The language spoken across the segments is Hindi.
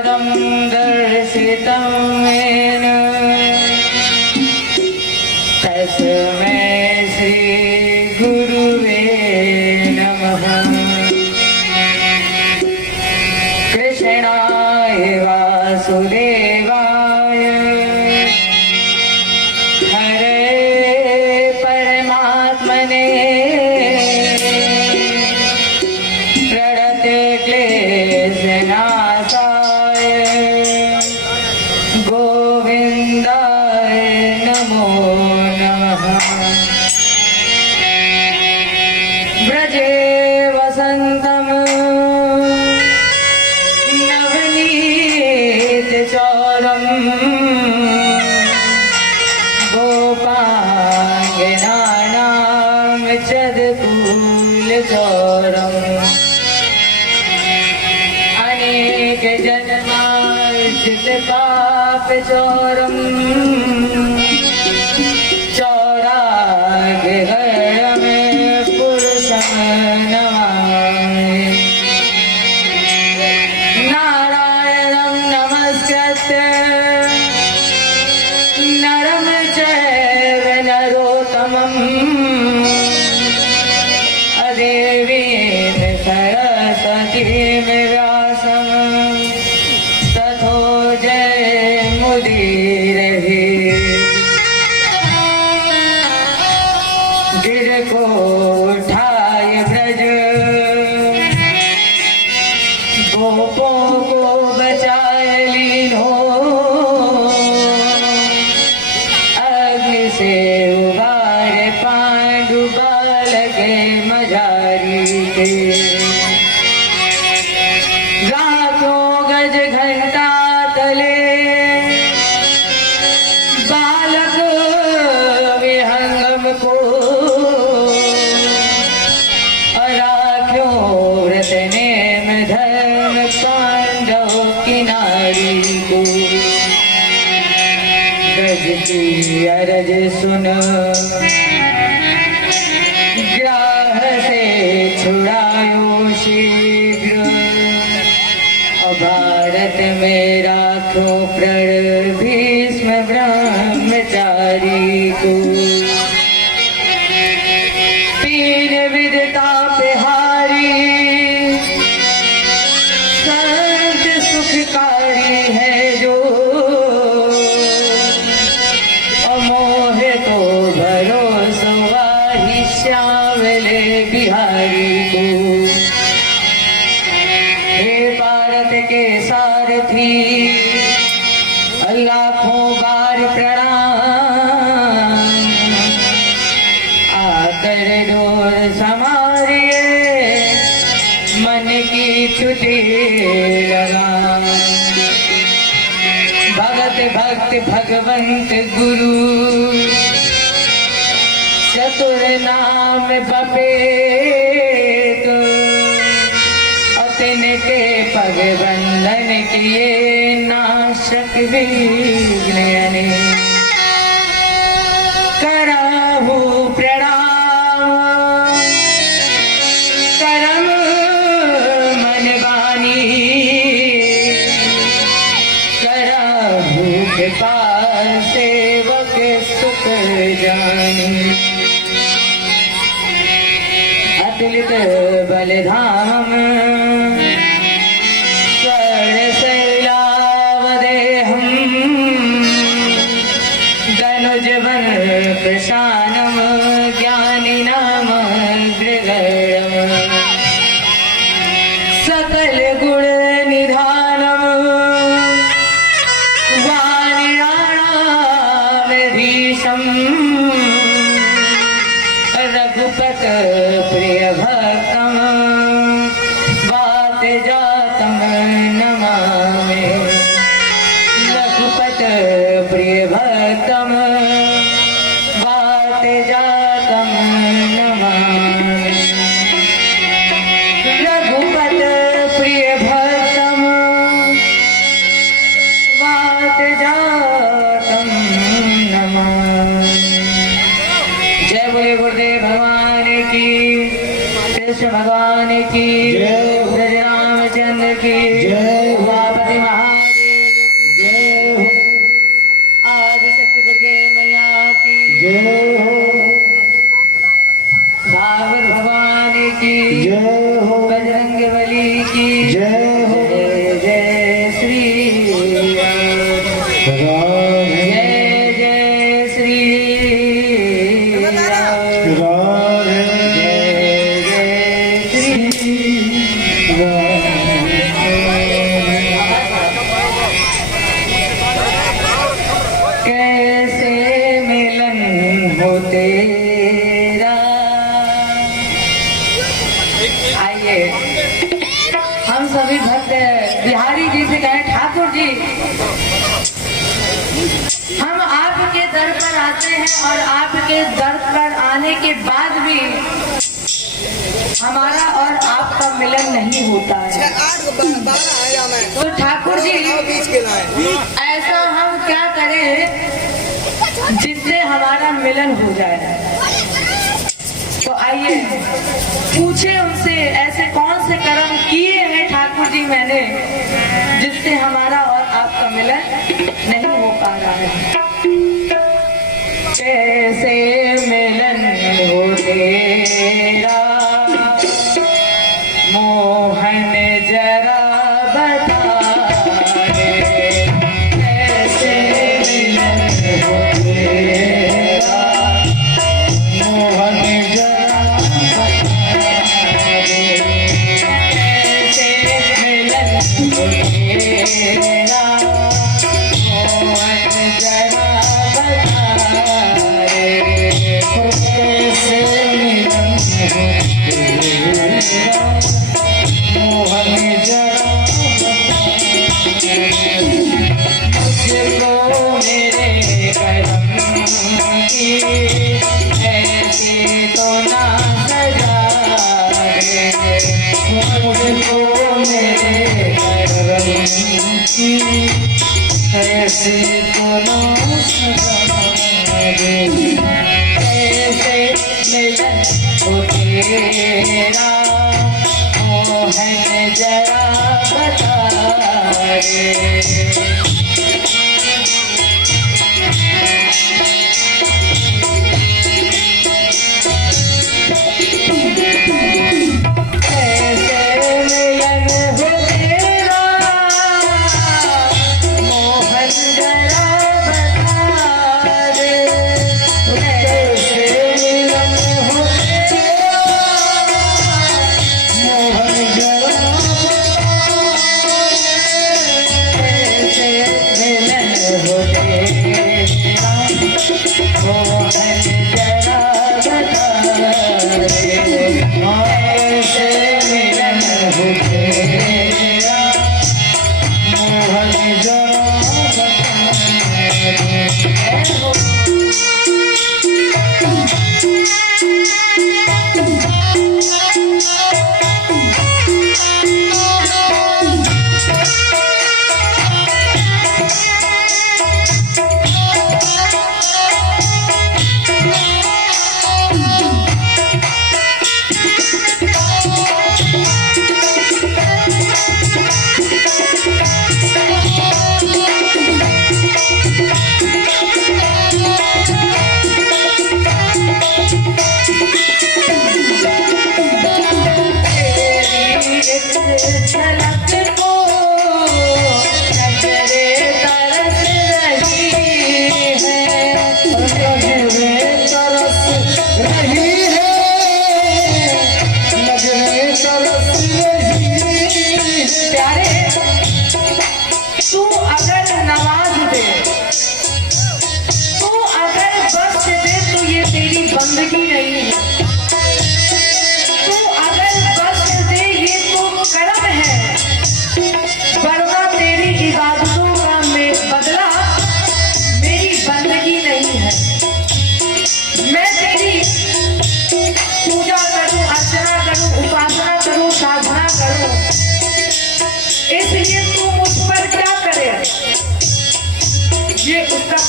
पदं दर्शितं येन तस्मै श्रीगुरुवे नमः। कृष्णाय वासुदेवाय हरे परमात्मने क्लेशनाशाय गोविन्दाय नमो नमः। व्रजे वसन्तं नवनीतचौरं गोपाङ्गनानां चदफूलचौरम् जन्मार्जित पाप चौरम चौराग्रहण में पुरुषं नमामि। नारायणं नमस्कृत्य नरं चैव नरोत्तमं देवीं सरस्वतीं व्यासं गिर को उठाए ब्रज गोपों को बचाए लीनो अग्नि से उबारे पांडु बालके मझारी के। रातों गज घंटा तले बालक विहंगम को राख्यो व्रत नेम धर्म पांडव किनारी को। गज की अरज सुन ग्राह से छुड़ायो शीघ्र भारत में राखो प्रण भीष्म ब्रह्मचारी को। तीन विधता पिहारी संत सुखकारी है जो अमोह तो भरोसा वाही श्यामले बिहारी को। भारत के सारथी लाखों बार प्रणाम आकर डोर समारिए मन की छुट्टी लगा। भगत भक्त भगवंत गुरु चतुर नाम बपेत तिनके पग बंधन किए नाशक विघ्न कराहु प्रणाम करम मन वाणी कराहु कृपा सेवक सुख जानी। अतुलित बलधाम धनुजवन प्रशानम ज्ञानिनाम गृगणम सकल गुण निधानम वाणियाणामधीशम रघुपत प्रिय भक्तम कहें ठाकुर जी, हम आपके दर पर आते हैं और आपके दर पर आने के बाद भी हमारा और आपका मिलन नहीं होता है। तो ठाकुर जी, ऐसा हम क्या करें जिससे हमारा मिलन हो जाए? तो आइए पूछे उनसे, ऐसे कौन से कर्म किए हैं ठाकुर जी मैंने जिससे हमारा और आपका मिलन नहीं हो पा रहा है। कैसे मिलन हो तेरा मोहन जरा बता रे, कैसे मिलन हो तेरा मोहन जरा बता रे, कैसे मिलन हो तेरा मोहन जरा बता रे, कैसे मिलन हो तेरा मोहन जरा मुझको मेरे करम की ऐसी तो ना सजा रे, मुझको मेरे करम की ऐसी तो ना सजा रे, कैसे मिलन हो तेरा मोहन जरा बता रे।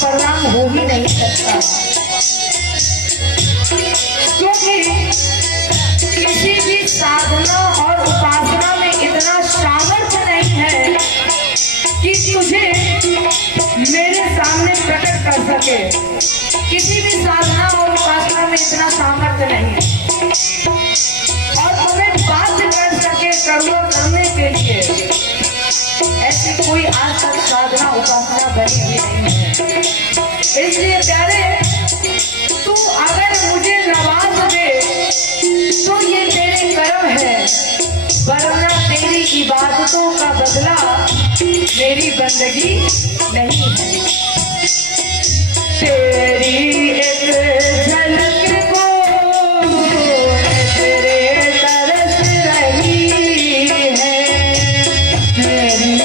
परिणाम हो ही नहीं सकता, क्योंकि किसी भी साधना और उपासना में इतना सामर्थ्य नहीं है कि तुझे मेरे सामने प्रकट कर सके। किसी भी साधना और उपासना में इतना सामर्थ्य नहीं और तुम्हें बाध्य कर सके कर्म करने के लिए। ऐसी कोई आज तक साधना उपासना बनी ही नहीं है। इसलिए प्यारे, तू अगर मुझे नवाज दे तो ये तेरे कर्म है, वरना तेरी इबादतों का बदला मेरी बंदगी नहीं है। तेरी एक झलक को तेरे तरस रही है, तेरी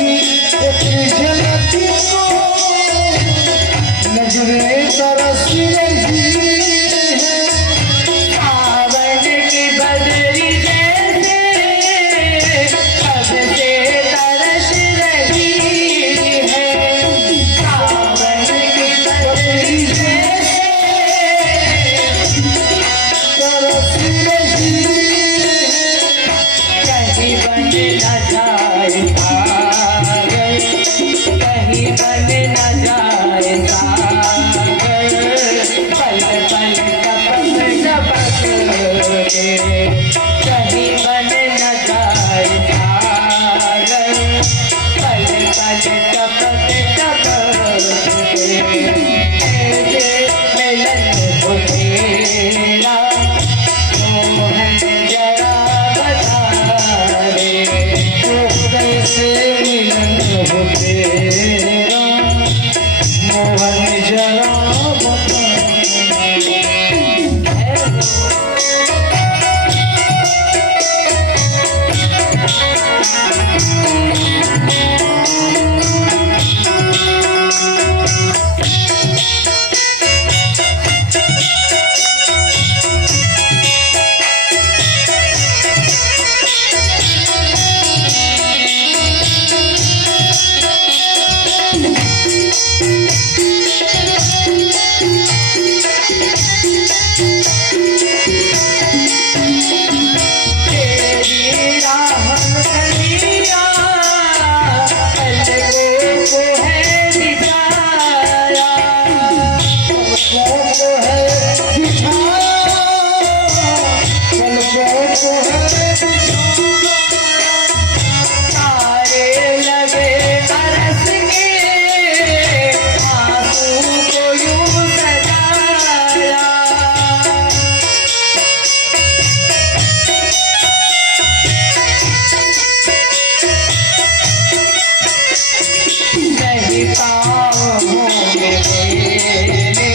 नहीं काम होंगे मेरे,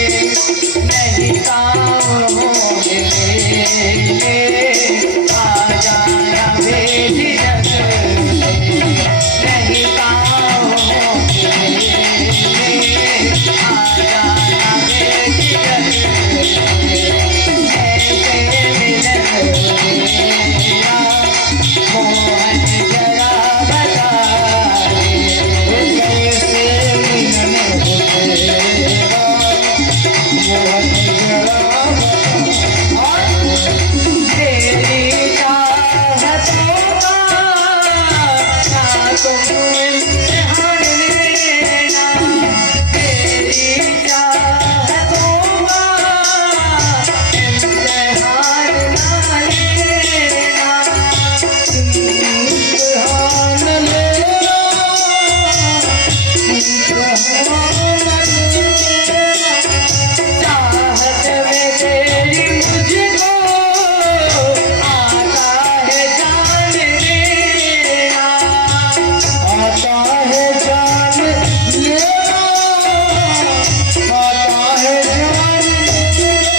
नहीं काम होंगे मेरे, आ जाना मेरी जग नहीं काम होंगे मेरे, आ जाना मेरी जग ऐसे मिलन मेरा मोहन जरा बता दे कैसे मिलन तेरा मोहन जरा बता और तेरी चाहतों का ना तुम इम्तिहान लेना, तेरी चाहतों का इम्तिहान ना लेना, इम्तिहान लेना, इम्तिहान लेना। चाहत में तेरी मुझको आता है जान लेना, आता है जान लेना, आता है जान लेना।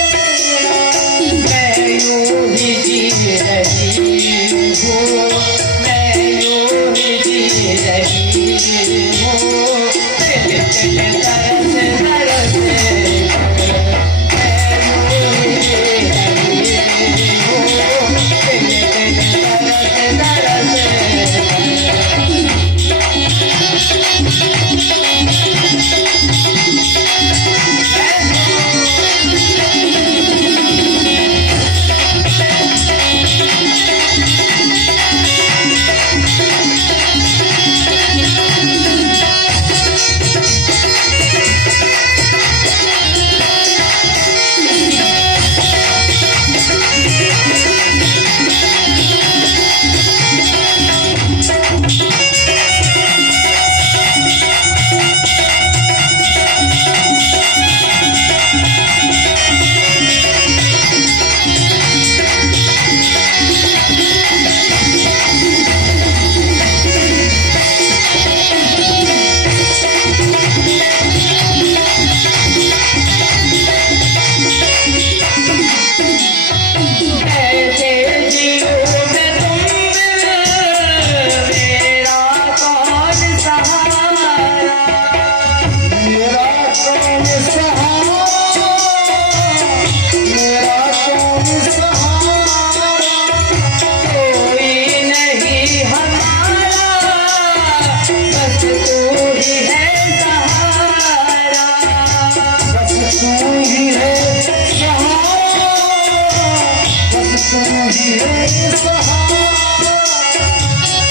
मैं यूं ही जी रही हूँ, मैं यूं ही जी रही हूँ, दिल दिल तरस तरस मैं यूं ही जी रही हूँ, दिल दिल तरस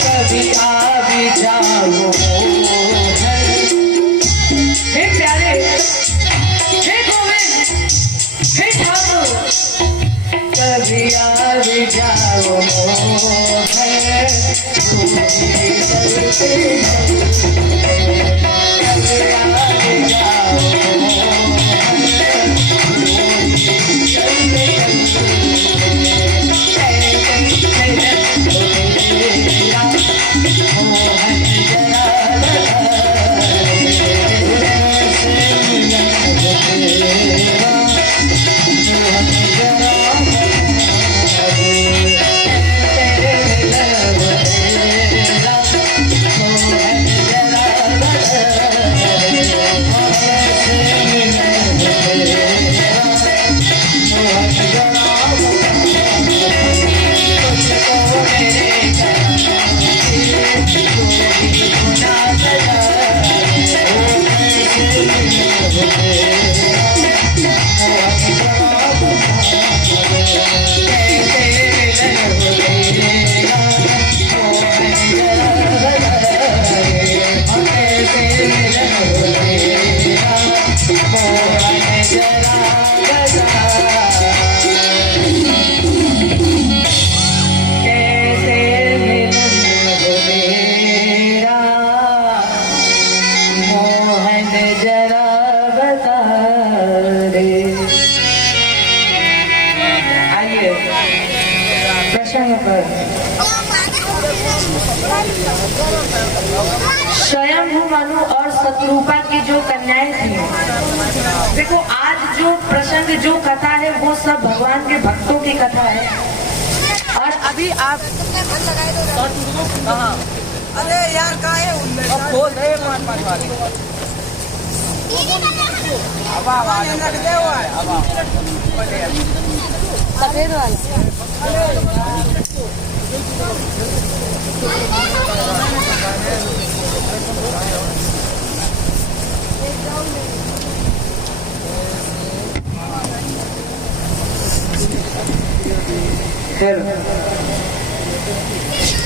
कभी आ भी जाओ हे प्यारे, हे गोविंद, हे ठाकुर, कभी आ भी जाओ है कभी आ भी जाओ Oh, मनु और शत्रुपा की जो कन्याएं थी, देखो आज जो प्रसंग जो कथा है वो सब भगवान के भक्तों की कथा है। और अभी आप कहाँ? अरे यार कहाँ है उनमें? अब खोल दे पाँच वाली। अब रख दे हुआ है। सफेद वाला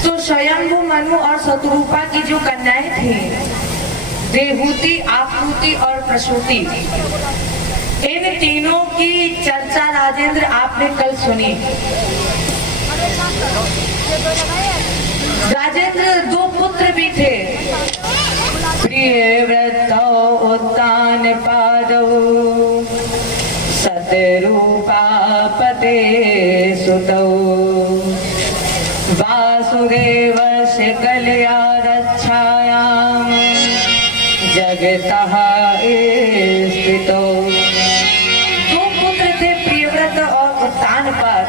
तो स्वयंभू मनु और शत्रुपा की जो कन्याएं थी, देहूति, आकृति और प्रसूति, इन तीनों की चर्चा राजेंद्र आपने कल सुनी। राजेंद्र दो पुत्र भी थे, प्रियव्रतौ उत्तान पादौ सतरूपा पते सुतौ वासुदेवस्य कलया रक्षायां जगतः स्थितौ। दो पुत्र थे, प्रियव्रत और उत्तानपाद।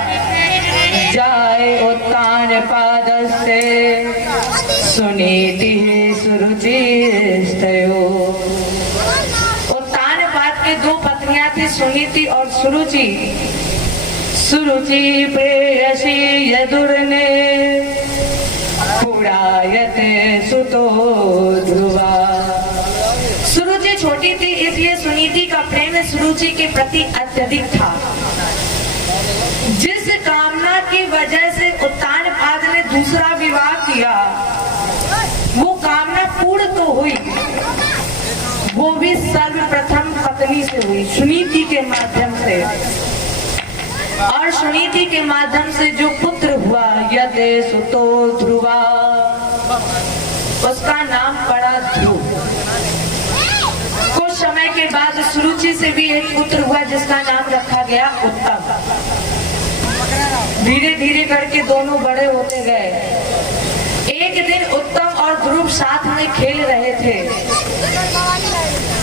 जाय उत्तानपादस्य सुनीति सुरुचिस्तयो। उत्तानपाद के दो पत्नियां थी, सुनीति और सुरुचि। सुरुचि प्रेयसी यदुर्ने पुरायते सुतो ध्रुवा। सुरुचि छोटी थी, इसलिए सुनीति का प्रेम सुरुचि के प्रति अत्यधिक था। जिस कामना की वजह से उत्तानपाद ने दूसरा विवाह किया, वो कामना पूर्ण तो हुई, वो भी सर्वप्रथम पत्नी से हुई, सुनीति के माध्यम से। और सुनीति के माध्यम से जो पुत्र हुआ, यदे सुतो ध्रुवा, उसका नाम पड़ा ध्रुव। कुछ समय के बाद सुरुचि से भी एक पुत्र हुआ जिसका नाम रखा गया उत्तम। धीरे धीरे करके दोनों बड़े होते गए। एक दिन उत्तम और ध्रुव साथ में खेल रहे थे।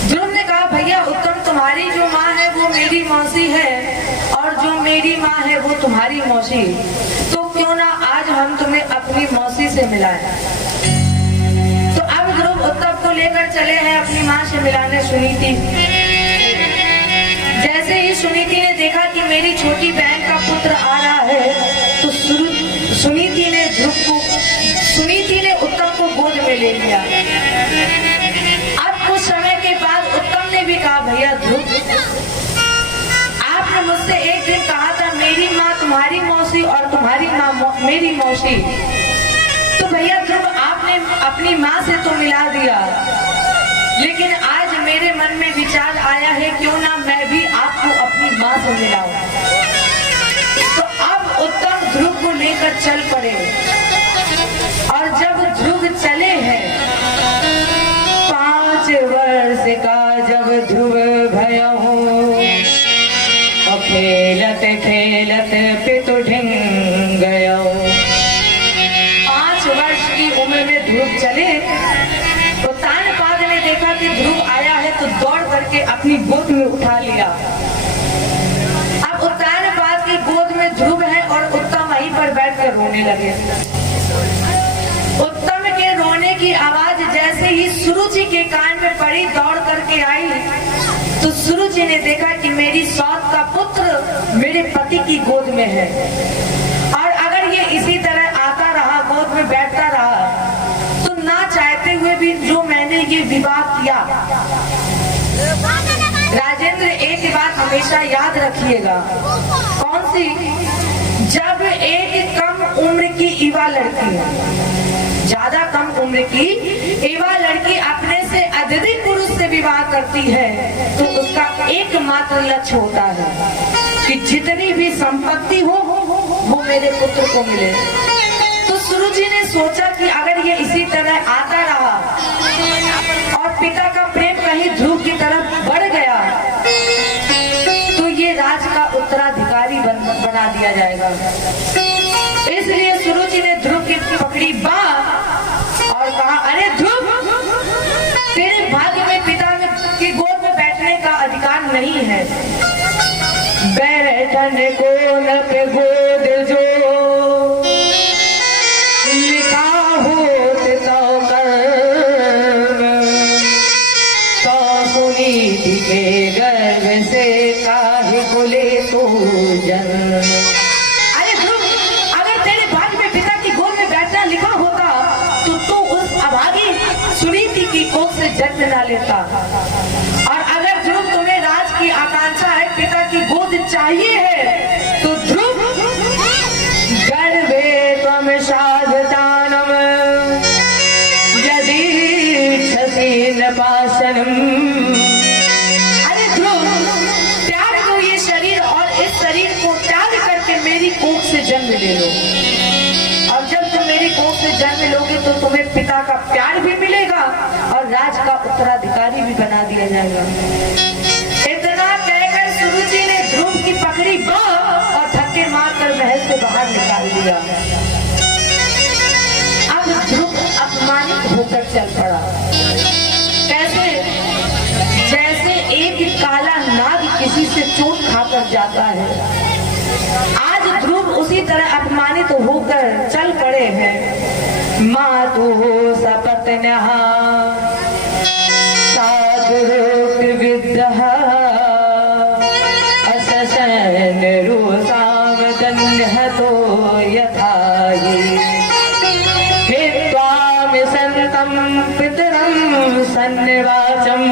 ध्रुव ने कहा, भैया उत्तम, तुम्हारी जो माँ है वो मेरी मौसी है और जो मेरी माँ है वो तुम्हारी मौसी, तो क्यों ना आज हम तुम्हें अपनी मौसी से मिलाएं। तो अब ध्रुव उत्तम को लेकर चले हैं अपनी माँ से मिलाने सुनीति। जैसे ही सुनीति ने देखा कि मेरी छोटी बहन का पुत्र आ रहा है, तो सुनीति ने उत्तम को गोद में ले लिया। अब कुछ समय के बाद उत्तम ने भी कहा, भैया ध्रुव, आपने मुझसे एक दिन कहा था मेरी माँ तुम्हारी मौसी और तुम्हारी माँ मेरी मौसी, तो भैया ध्रुव आपने अपनी माँ से तो मिला दिया, लेकिन आज मेरे मन में विचार आया है क्यों ना मैं भी आपको अपनी माँ से मिलाऊं। तो अब उत्तम ध्रुव को लेकर चल पड़े। और जब ध्रुव चले हैं, 5 वर्ष का जब ध्रुव भयहु, खेलत खेलत पितु ढिंग गयो। 5 वर्ष की उम्र में ध्रुव चले। उत्तानपाद ने देखा कि ध्रुव आया है तो दौड़ करके अपनी गोद में उठा लिया। अब उत्तानपाद की गोद में ध्रुव है और उत्तम वहीं पर बैठकर रोने लगे। उत्तम के रोने की आवाज जैसे ही सुरुचि के कान में पड़ी, दौड़ करके आई, तो सुरुचि ने देखा कि मेरी सौत का पुत्र मेरे पति की गोद में है, और अगर ये इसी तरह आता रहा, गोद में बैठता रहा, तो ना चाहते हुए भी जो मैंने ये विवाह किया। राजेंद्र, एक बात हमेशा याद रखिएगा। कौन सी? जब एक कम उम्र की युवा लड़की, ज्यादा कम उम्र की युवा लड़की अपने से अधिक पुरुष से विवाह करती है, तो उसका एकमात्र लक्ष्य होता है कि जितनी भी संपत्ति हो वो मेरे पुत्र को मिले। तो सुरुचि ने सोचा कि अगर ये इसी तरह आता रहा और पिता का प्रेम कहीं ध्रुव की तरफ बढ़ गया, तो ये राज का उत्तराधिकारी बना दिया जाएगा। इसलिए सुरुचि ने ध्रुव की पकड़ी बांह और कहा, अरे ध्रुव, नहीं है। बैठन को न पे गोद जो लिखा हो तो कर्म, तो सुनीति के गर्भ से काहे बोले तू जन। अरे ध्रुव, अगर तेरे भाग्य में पिता की गोद में बैठना लिखा होता तो तू उस अभागी सुनीति की कोख से जन्म ना लेता। और अगर ध्रुव तुम्हें राज की आकांक्षा है, पिता की गोद चाहिए है, तो ध्रुव गर्भे त्वम साधतानम यदि छसीन पाशनम। अरे ध्रुव, त्याग दो ये शरीर और इस शरीर को त्याग करके मेरी कोख से जन्म ले लो। और जब तुम मेरी कोख से जन्म लोगे तो तुम्हें पिता का प्यार भी मिलेगा और राज का उत्तराधिकारी भी बना दिया जाएगा। इतना कहकर सुरुचि ने ध्रुव की पकड़ी बांह और धक्के मारकर महल से बाहर निकाल दिया। अब ध्रुव अपमानित होकर चल पड़ा। कैसे? जैसे एक काला नाग किसी से चोट खाकर जाता है, आज ध्रुव उसी तरह अपमानित होकर चल पड़े हैं। मातु सपत्न्यः साधुरोक्त विद्यः असशन रुसाम दन्यतो यथा हित्वामि संतं पितरं सन्निवाचम्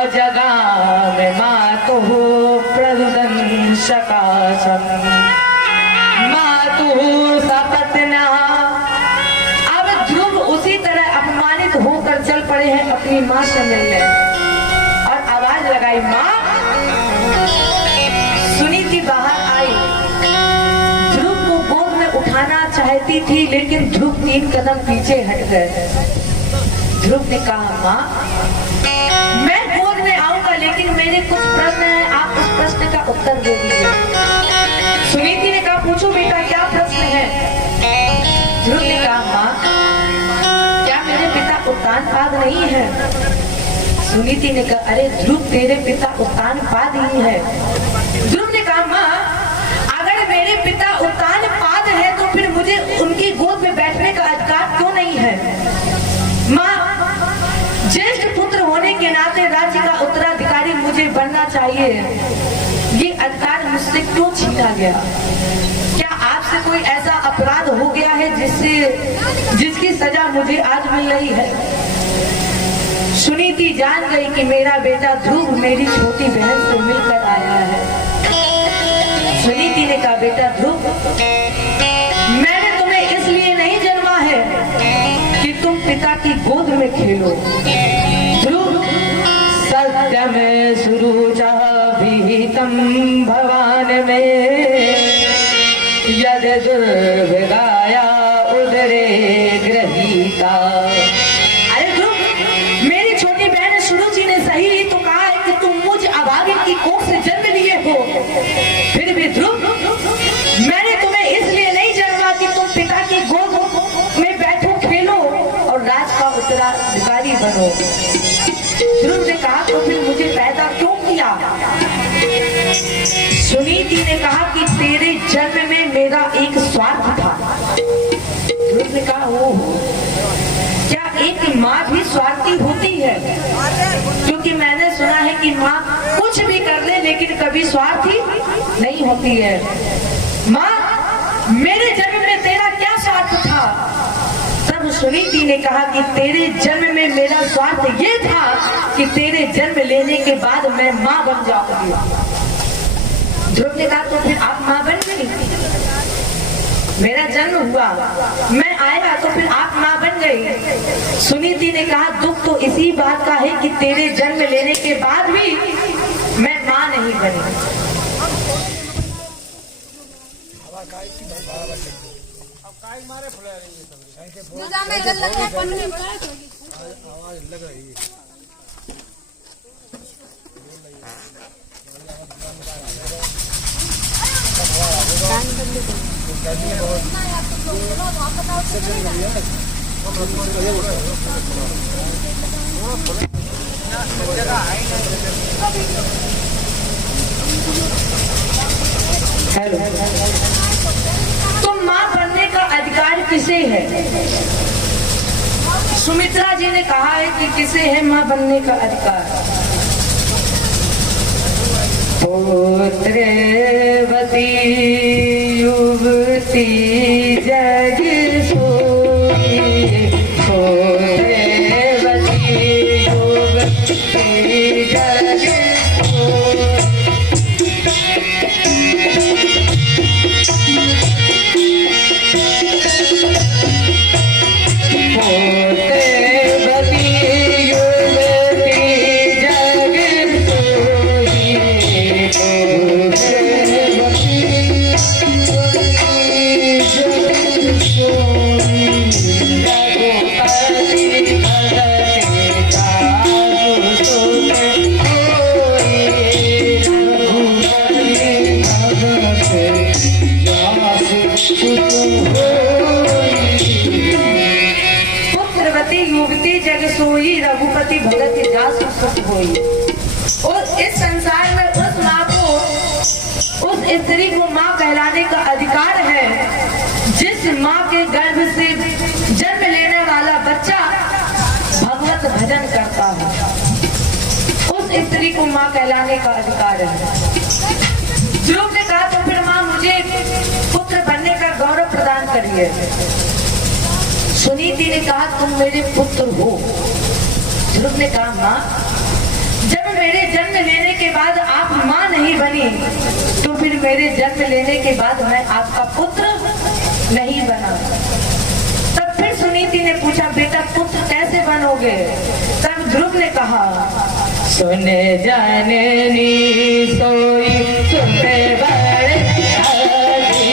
अजगाम मातुः प्ररुदन् सकाशम्। मातुः सपत्न्यः। अब ध्रुव उसी तरह अपमानित होकर चल पड़े हैं अपनी माँ से मिलने और आवाज लगाई, माँ। सुनीति बाहर आई। ध्रुव को गोद में उठाना चाहती थी, लेकिन ध्रुव 3 कदम पीछे हट गए। ध्रुव ने कहा, माँ मैं गोद में आऊंगा, लेकिन मेरे कुछ प्रश्न हैं, आप उस प्रश्न का उत्तर दे दीजिए। सुनीति ने कहा, पूछो बेटा, क्या प्रश्न है? ध्रुव ने कहा, माँ क्या मेरे पिता उत्तानपाद नहीं है? सुनीति ने कहा, अरे ध्रुव, तेरे पिता उत्तानपाद ही है। ध्रुव ने कहा, माँ अगर मेरे पिता उत्तानपाद है तो फिर मुझे उनकी गोद में बैठने का अधिकार क्यों नहीं है? माँ, ज्येष्ठ पुत्र होने के नाते राज्य का उत्तराधिकारी मुझे बनना चाहिए, ये अधिकार मुझसे क्यों छीना गया? क्या आपसे कोई ऐसा अपराध हो गया है जिसकी सजा मुझे आज मिल रही है? सुनीति जान गई कि मेरा बेटा ध्रुव मेरी छोटी बहन से मिलकर आया है। सुनीति ने कहा, बेटा ध्रुव, मैंने तुम्हें इसलिए नहीं जन्मा है कि तुम पिता की गोद में खेलो। ध्रुव, सत्यम सुरुचा विहितम भवान में यद दुर्भगाया उदरे ग्रहीता। अरे ध्रुव, मेरी छोटी बहन सुरुचि ने सही तो कहा है कि तुम मुझ अभागे की कोख से जन्म लिए हो। फिर भी ध्रुव, मैंने तुम्हें इसलिए नहीं जन्मा कि तुम पिता की गोद में बैठो, खेलो और राज का उत्तराधिकारी बनो। ध्रुव ने कहा, तो फिर मुझे पैदा क्यों किया? सुनीति ने कहा कि तेरे जन्म में मेरा एक स्वार्थ था। ध्रुव ने कहा, ओह, क्या एक माँ भी स्वार्थी होती है? क्योंकि मैंने सुना है कि माँ कुछ भी कर ले लेकिन कभी स्वार्थी नहीं होती है। माँ, मेरे जन्म में तेरा क्या स्वार्थ था? तब सुनीति ने कहा कि तेरे जन्म में मेरा स्वार्थ ये था कि तेरे जन्म लेने के बाद मैं माँ बन जाऊंगी। ध्रुव ने कहा, तो फिर आप माँ बन गई? मेरा जन्म हुआ, मैं आया तो फिर आप माँ बन गई। सुनीति ने कहा, दुख तो इसी बात का है कि तेरे जन्म लेने के बाद भी मैं माँ नहीं बनी। लग रही है। हेलो, तो माँ बनने का अधिकार किसे है? सुमित्रा जी ने कहा है कि किसे है माँ बनने का अधिकार? पुत्रवती युवती जग सोई, पुत्रवती युवती जग सोई। रघुपति भगत जासु सुख होई। और इस संसार में उस माँ को, उस स्त्री को माँ कहलाने का अधिकार है जिस माँ के गर्भ से जन्म लेने वाला बच्चा भगवत भजन करता है। उस स्त्री को माँ कहलाने का अधिकार है। ध्रुव ने कहा तो फिर माँ मुझे पुत्र बनने का गौरव प्रदान करिए। सुनीति ने कहा तुम मेरे पुत्र हो। ध्रुव ने कहा माँ जब मेरे जन्म लेने के बाद आप माँ नहीं बनी तो फिर मेरे जन्म लेने के बाद मैं आपका पुत्र नहीं बना। तब फिर सुनीति ने पूछा बेटा पुत्र कैसे बनोगे? तब ध्रुव ने कहा सुने जननी सोई सुने बड़े आजी,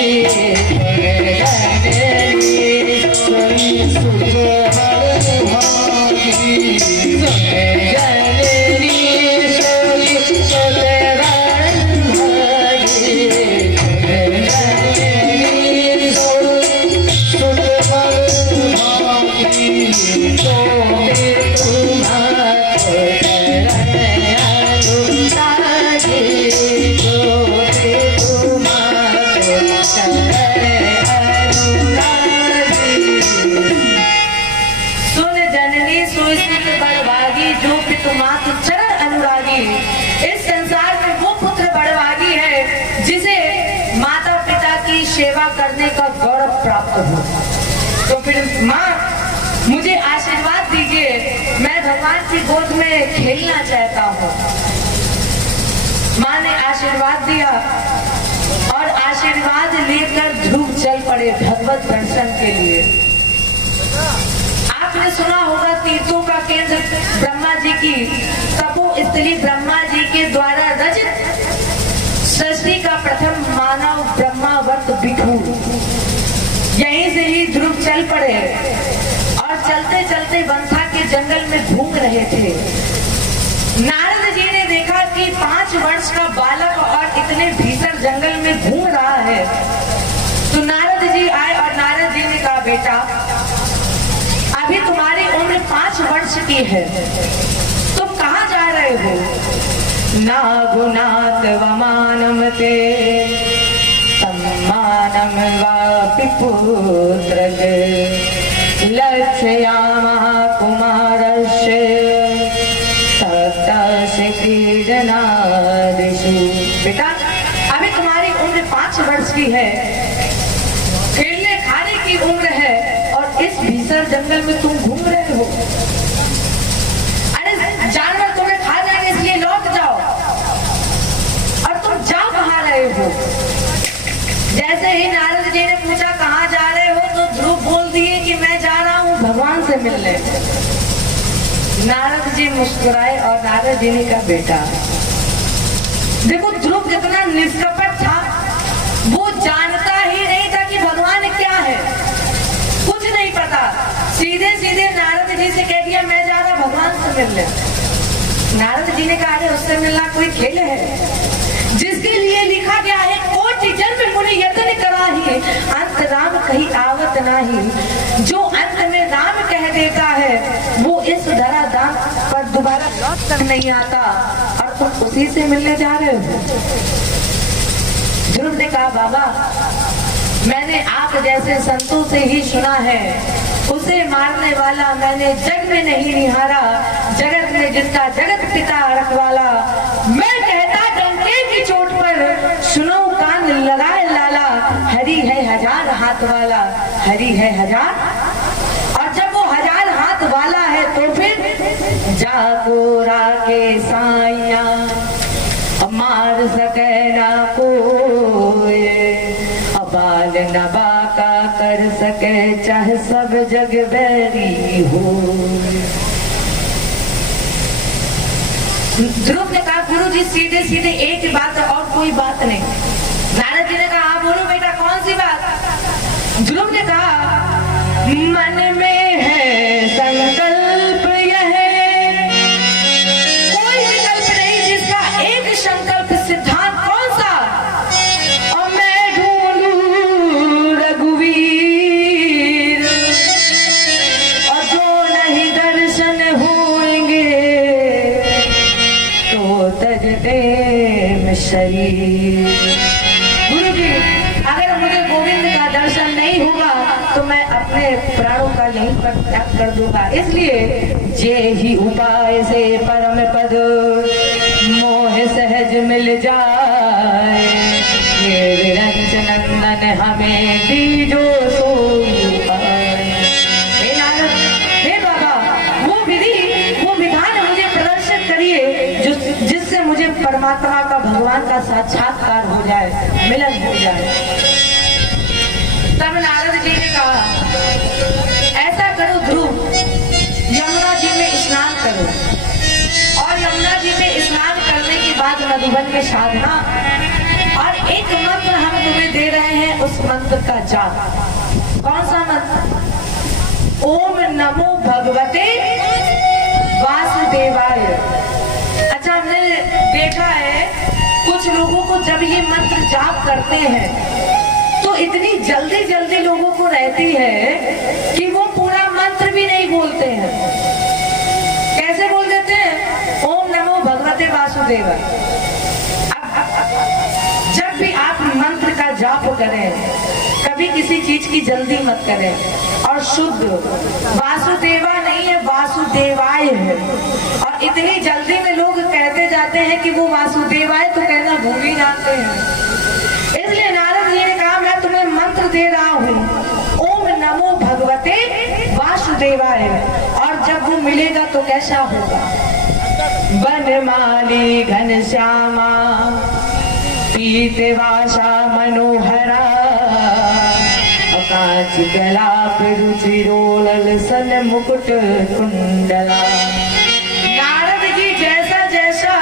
सुने जननी सोई सुने बड़े आजी, सुने जननी सोई सुने बड़े आजी, सुने जननी सोई सुने बड़े आजी, तो इस संसार में वो पुत्र बड़भागी है जिसे माता पिता की सेवा करने का गौरव प्राप्त हो। तो फिर माँ मुझे आशीर्वाद दीजिए, मैं भगवान की गोद में खेलना चाहता हूँ। माँ ने आशीर्वाद दिया और आशीर्वाद लेकर ध्रुव चल पड़े भगवत दर्शन के लिए। आपने सुना होगा तीर्थों का केंद्र ब्रह्मा जी की तपो स्थली ब्रह्मा जी के द्वारा रचित सृष्टि का प्रथम मानव ब्रह्मावर्त बिठूर। यहीं से ही ध्रुव चल पड़े और चलते चलते वंथा के जंगल में घूम रहे थे। नारद जी ने देखा कि 5 वर्ष का बालक और इतने भीतर जंगल में घूम रहा है। तो नारद जी आए और नारद जी ने कहा बेटा अभी तुम्हारी उम्र 5 वर्ष की है, तुम कहाँ जा रहे हो? ना गुनात वमानम ते सम्मानम वापि पुत्रज लक्ष्यामः कुमारस्य सप्तस्य क्रीडनादिषु। बेटा अभी तुम्हारी उम्र 5 वर्ष की है, खेलने खाने की उम्र है और इस भीषण जंगल में तुम घूम रहे हो। अरे जानवर तुम्हें खा जाएंगे इसलिए लौट जाओ। और तुम जा कहाँ रहे हो? जैसे ही नारद जी ने पूछा कहाँ जा रहे हो तो ध्रुव बोल दिए कि मैं जा रहा हूँ भगवान से मिलने। नारद जी मुस्कुराए और नारद जी ने कहा बेटा देखो ध्रुव कितना निष्कपट था, वो जानता ही नहीं था कि भगवान क्या है, कुछ नहीं पता। सीधे सीधे नारद जी से कह दिया मैं जा रहा भगवान से मिलने। नारद जी ने कहा अरे उससे मिलना कोई खेल है जिसके लिए लिखा गया है कोटि जन्म मुनि यतन कराही अंत राम कहीं आवत नाही। जो अंत में राम कह देता है वो इस धरा धाम पर दोबारा लौट कर नहीं आता और तुम उसी से मिलने जा रहे हो। ध्रुव ने कहा बाबा मैंने आप जैसे संतों से ही सुना है, उसे मारने वाला मैंने जग में नहीं निहारा, जगत में जिसका जगत पिता रखवाला। मैं कहता डंके की चोट पर सुनो कान लगाए लाला, हरि है हजार हाथ वाला, हरि है हजार। और जब वो हजार हाथ वाला है तो फिर जागो राके साइया मार सके ना कोई, बाल नबा का कर सके चाहे सब जग बैरी हो। ध्रुव ने कहा गुरु जी सीधे सीधे एक बात और कोई बात नहीं। नारद जी ने कहा हाँ बोलो बेटा कौन सी बात। ध्रुव ने कहा मन में है संकल्प यह, कोई विकल्प नहीं जिसका एक संकल्प सिद्धांत कौन सा, और मैं ढूंढूं रघुवीर, और जो नहीं दर्शन होंगे तो तज दे शरीर। गुरु जी अगर मुझे गोविंद का दर्शन नहीं होगा तो मैं अपने प्राणों का यहीं पर त्याग कर दूंगा। इसलिए जे ही उपाय से परम पद मोह सहज मिल जाए, ये विरंच नंदन हमें दीजो सोई पाए। हे नारद हे बाबा वो विधि वो विधान मुझे प्रदर्शित करिए जिससे मुझे परमात्मा का भगवान का साक्षात्कार हो जाए, मिलन हो जाए। तब नारद जी ने कहा ऐसा करो ध्रुव, यमुना जी में स्नान करो, और यमुना जी में स्नान करने के बाद मधुबन में साधना, और एक मंत्र हम तुम्हें दे रहे हैं, उस मंत्र का जाप। कौन सा मंत्र? ओम नमो भगवते वासुदेवाय। अच्छा हमने देखा है कुछ लोगों को जब ये मंत्र जाप करते हैं तो इतनी जल्दी जल्दी लोगों को रहती है कि वो पूरा मंत्र भी नहीं बोलते हैं। कैसे बोल देते हैं? ओम नमो भगवते वासुदेवाय। जब भी आप मंत्र का जाप करें कभी किसी चीज की जल्दी मत करें, और शुद्ध वासुदेवा नहीं है वासुदेवाय है। और इतनी जल्दी में लोग कहते जाते हैं कि वो वासुदेवाय तो कहना भूल ही जाते हैं। इसलिए नारद जी ने कहा मैं तुम्हें मंत्र दे रहा हूँ ओम नमो भगवते वासुदेवाय, और जब वो मिलेगा तो कैसा होगा? बनमाली घनश्यामा पीते वासा मनोहरा, कांच कलाप रुचिरोलल सन मुकुट कुंडला। नारद जी जैसा जैसा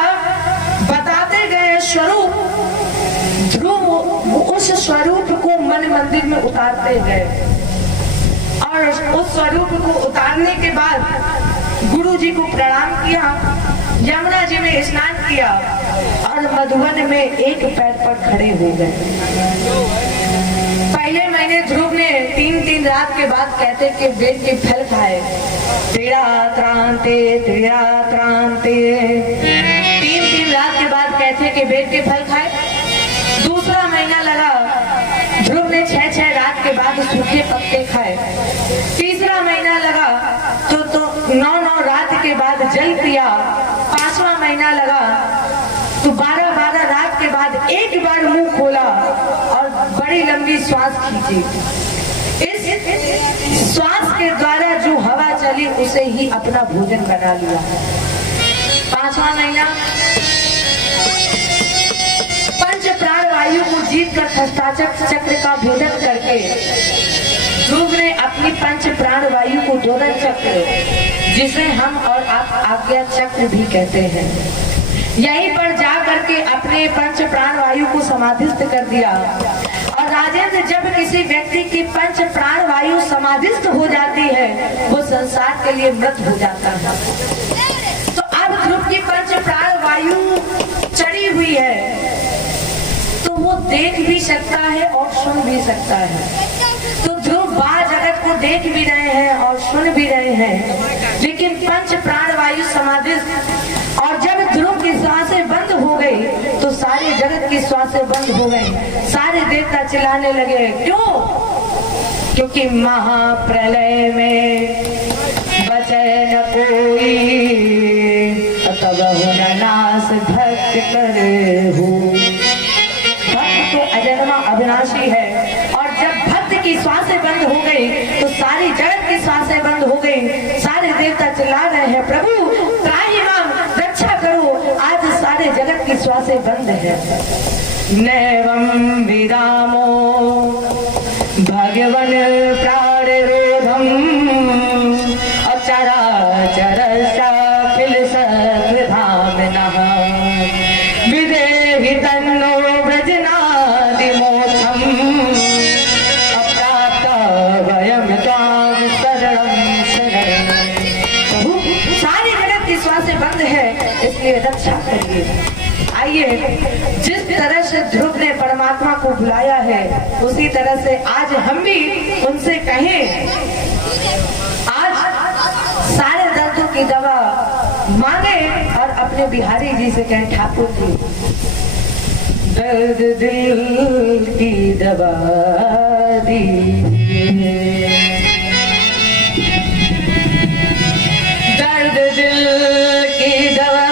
बताते गए स्वरूप, ध्रुव उस स्वरूप को मन मंदिर में उतारते गए, और उस स्वरूप को उतारने के बाद गुरु जी को प्रणाम किया, यमुना जी में स्नान किया, और मधुबन में एक पैर पर खड़े हो गए। पहले महीने ध्रुव ने 3 रात के बाद कहते कि बेट के फल खाए, तेरा त्रांते 3 रात के बाद कहते कि बेट के फल खाए। दूसरा महीना लगा, ध्रुव ने 6 रात के बाद सूखे पत्ते खाए। तीसरा महीना लगा तो 9 रात के बाद जल पिया। 5वां महीना लगा तो 12 रात के बाद एक बार मुंह खोला और बड़ी लंबी श्वास खींची। इस श्वास के द्वारा जो हवा चली उसे ही अपना भोजन बना लिया। 5वां महीना पंच प्राण वायु को जीत कर षष्ठाचक चक्र का भेदन करके ध्रुव ने अपनी पंच प्राण वायु को दोलन चक्र, जिसे हम और आप आज्ञा चक्र भी कहते हैं, यहीं पर जा करके अपने पंच प्राण वायु को समाधिस्थ कर दिया। और राजेंद्र जब किसी व्यक्ति की पंच प्राण वायु समाधिस्थ हो जाती है वो संसार के लिए मृत हो जाता है। तो अब ध्रुव की पंच प्राण वायु चढ़ी हुई है तो वो देख भी सकता है और सुन भी सकता है। तो ध्रुव बाहर जगत को देख भी रहे हैं और सुन भी रहे हैं, लेकिन पंच प्राण वायु समाधिस्थ। और जब ध्रुव की श्वासें बंद हो गई तो सारे जगत की श्वासें बंद हो गई। सारे देवता चिल्लाने लगे, क्यों? क्योंकि महाप्रलय में बचे न कोई, तब हुन नाश भक्त करे हो। भक्त तो अजन्मा अविनाशी है, और जब भक्त की श्वासें बंद हो गई तो सारी जगत की श्वासें बंद हो गई। सारे देवता चिल्ला रहे हैं, प्रभु त्राहि माम, रक्षा करो, आज सारे जगत की श्वासें बंद है। नैवं विदामो भगवन प्राणरोधम, अचराचर अखिल सकृधाम्नः, विदेहि तन्नो व्रजनादि मोक्षम्, अप्राप्त वयं त्वां शरणं शरणं। प्रभु सारी जगत की श्वासें बंद है, इसलिए रक्षा करिए। आइए, जिस तरह से ध्रुव ने परमात्मा को बुलाया है उसी तरह से आज हम भी उनसे कहें, आज सारे दर्दों की दवा मांगे और अपने बिहारी जी से कहें, ठाकुर जी दर्द दिल की दवा दीजिए, दर्द दिल की दवा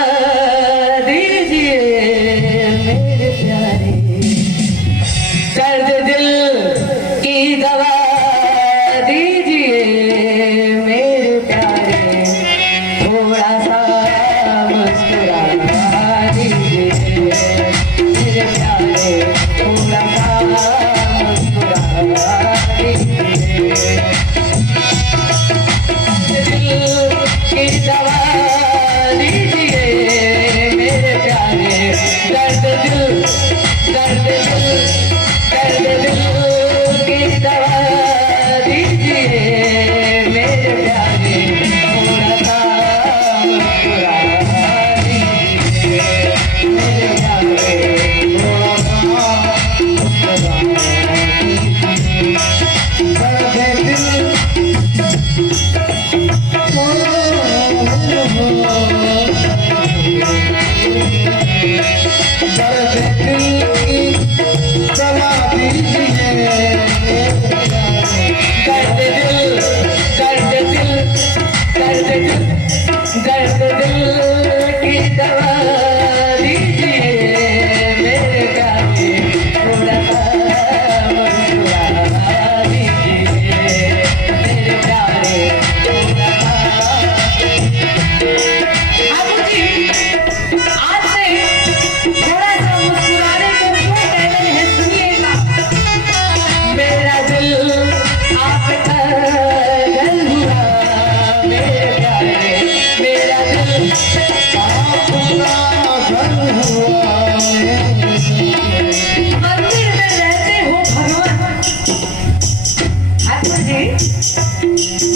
मेरे प्यारे, दर्द दिल की दवा दीजिए मेरे प्यारे, थोड़ा सा मुस्कुरा दीजिए मेरे प्यारे, थोड़ा सा मुस्कुरा दीजिए, दिल की दवा दीजिए मेरे प्यारे, दर्द दिल, दर्द दिल, दर्द दिल की दवा दीजिए मेरे प्यारे, थोड़ा सा मुस्कुरा दीजिए मेरे प्यारे, थोड़ा सा मुस्कुरा दीजिए, दर्द दिल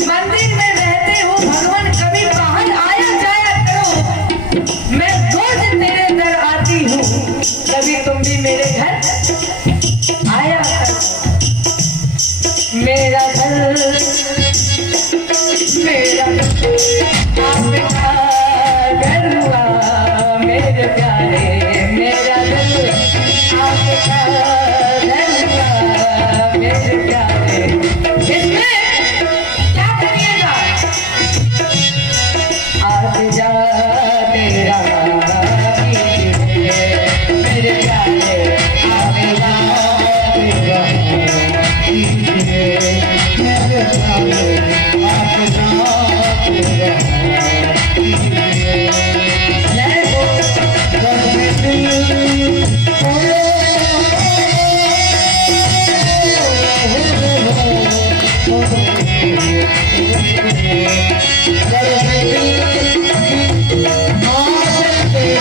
मंदिर में रहते हो भगवान, कभी बाहर आया जाया करो। मैं रोज तेरे दर आती हूँ, कभी तुम भी मेरे घर आया करो। मेरा घर, मेरा आपका घर हुआ मेरे प्यारे, मेरा दिल आपका घर हुआ मेरे प्यारे। इसमें क्या करिएगा? आज जा तेरा मेरे प्यारे, आज जा तेरा मेरे प्यारे, आज जा तेरा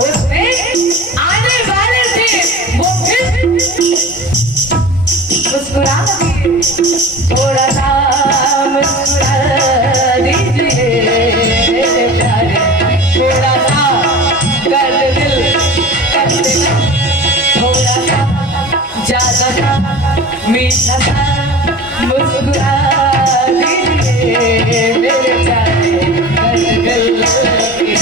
उसमें आने वाले थे वो फिर मुस्कुरा दिए, थोड़ा सा मुस्कुरा दीजिए मेरे प्यारे, थोड़ा सा कर दिल कर दिल, थोड़ा सा ज्यादा सा मीठा सा मुस्कुरा दीजिए मेरे प्यारे, कर दिल की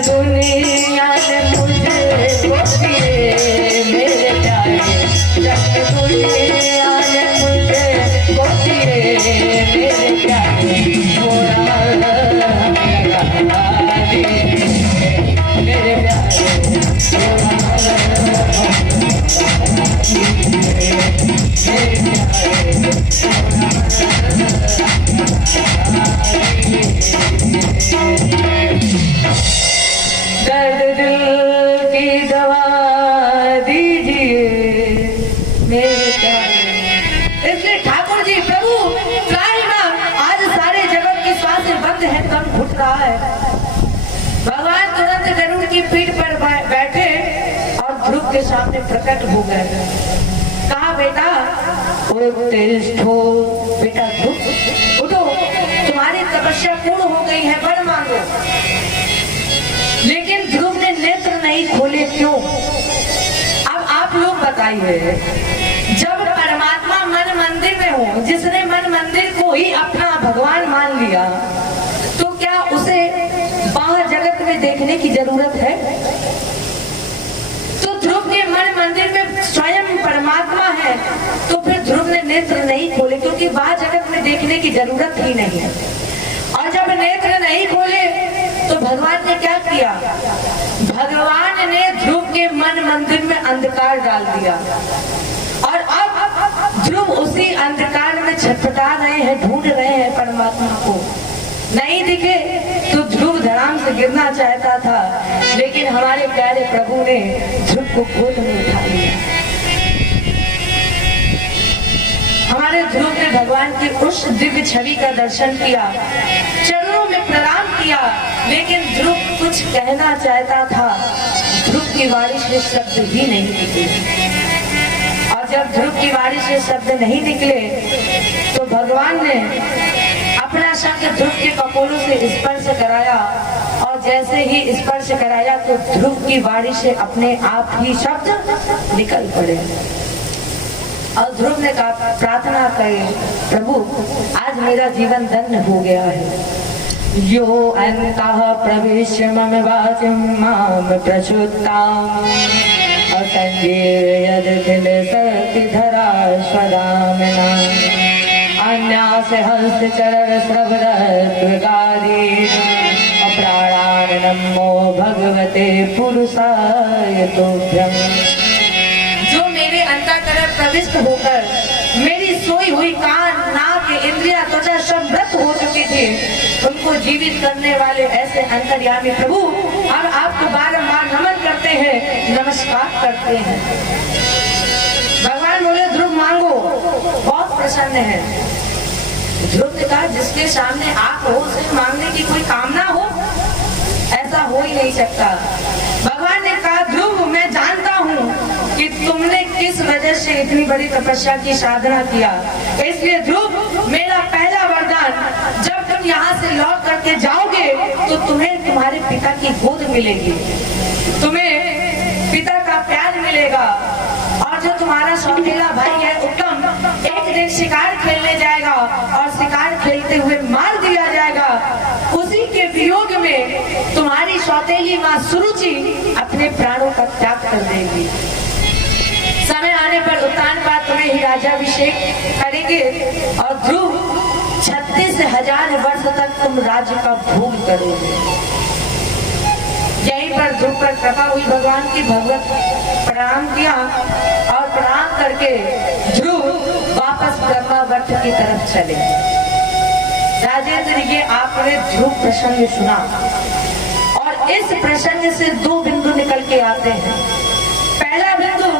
दुनिया ने मुझे खो दिए मेरे प्यारे, जब दुनिया ने मुझे खो दिए मेरे प्यारे, थोड़ा लगा दिए मेरे प्यारे, दर्द दिल की दवा दीजिए मेरे प्यारे। इसलिए ठाकुर जी प्रभु आज सारे जगत की श्वास बंद है, दम घुट रहा है। भगवान तुरंत गरुड़ की पीठ पर बैठे और ध्रुव के सामने प्रकट हो गए। कहा बेटा उत्तिष्ठो, बेटा ध्रुव उठो, तुम्हारी तपस्या पूर्ण हो गई है, वर मांगो। लेकिन ध्रुव ने नेत्र नहीं खोले, क्यों? अब आप लोग बताइए, जब परमात्मा मन मंदिर में हो, जिसने मन मंदिर को ही अपना भगवान मान लिया, तो क्या उसे बाहर जगत में देखने की जरूरत है? तो ध्रुव के मन मंदिर में स्वयं परमात्मा है, तो फिर ध्रुव ने नेत्र नहीं खोले, क्योंकि बाहर जगत में देखने की जरूरत ही नहीं है। और जब नेत्र नहीं खोले तो भगवान ने क्या किया? भगवान ने ध्रुव के मन मंदिर में अंधकार डाल दिया, और अब ध्रुव उसी अंधकार में छटपटा रहे हैं, ढूंढ रहे हैं परमात्मा को। नहीं दिखे तो ध्रुव धड़ाम से गिरना चाहता था, लेकिन हमारे प्यारे प्रभु ने ध्रुव को गोद में उठा लिया। हमारे ध्रुव ने भगवान की उस दिव्य छवि का दर्शन किया, चरणों में प्रणाम किया, लेकिन ध्रुव कुछ कहना चाहता था, ध्रुव की वाणी से शब्द ही नहीं निकले। और जब ध्रुव की वाणी से शब्द नहीं निकले तो भगवान ने अपना शब्द ध्रुव के कपोलों से स्पर्श कराया, और जैसे ही स्पर्श कराया तो ध्रुव की वाणी से अपने आप ही शब्द निकल पड़े। और ध्रुव ने कहा, प्रार्थना करे, प्रभु आज मेरा जीवन धन्य हो गया है। यो अन्तः प्रविश्य मम वाचिं मां प्रचुत्ताम् असञ्जीवयदखिलशक्तिधरा स्वदामिना अन्यास्य हस्तचरणश्रवणत्वगादि अप्राणान् नमो भगवते पुरुषाय तुभ्यम्। जो मेरे अंतःकरण प्रविष्ट होकर मेरी सोई हुई कान, नाक, इंद्रिया, त्वचा सब मृत हो चुके थे, उनको जीवित करने वाले ऐसे अंतर्यामी प्रभु हम आपको बारंबार नमन करते हैं, नमस्कार करते हैं। भगवान बोले ध्रुव मांगो, बहुत प्रसन्न है। ध्रुव ने कहा जिसके सामने आप हो उसे मांगने की कोई कामना हो, ऐसा हो ही नहीं सकता। भगवान ने कहा ध्रुव मैं जानता हूँ कि तुमने किस वजह से इतनी बड़ी तपस्या की साधना किया, इसलिए ध्रुव मेरा पहला वरदान, जब तुम यहाँ से लौट करके जाओगे तो तुम्हें तुम्हारे पिता की गोद मिलेगी, तुम्हें पिता का प्यार मिलेगा, और जो तुम्हारा सौतेला भाई है उत्तम एक दिन शिकार खेलने जाएगा और शिकार खेलते हुए मार दिया जाएगा, उसी के वियोग में तुम्हारी सौतेली माँ सुरुचि अपने प्राणों का त्याग कर देगी। समय आने पर उत्तानपाद तुम्हें ही राज्याभिषेक करेंगे और ध्रुव 36,000 वर्ष तक तुम राज्य का भोग करोगे। यहीं पर ध्रुव पर कृपा हुई भगवान की, भगवत प्रणाम किया और प्रणाम करके ध्रुव वापस ब्रह्मावर्त की तरफ चले। राजेंद्र ये आपने ध्रुव प्रसंग सुना और इस प्रसंग से दो बिंदु निकल के आते हैं। पहला बिंदु,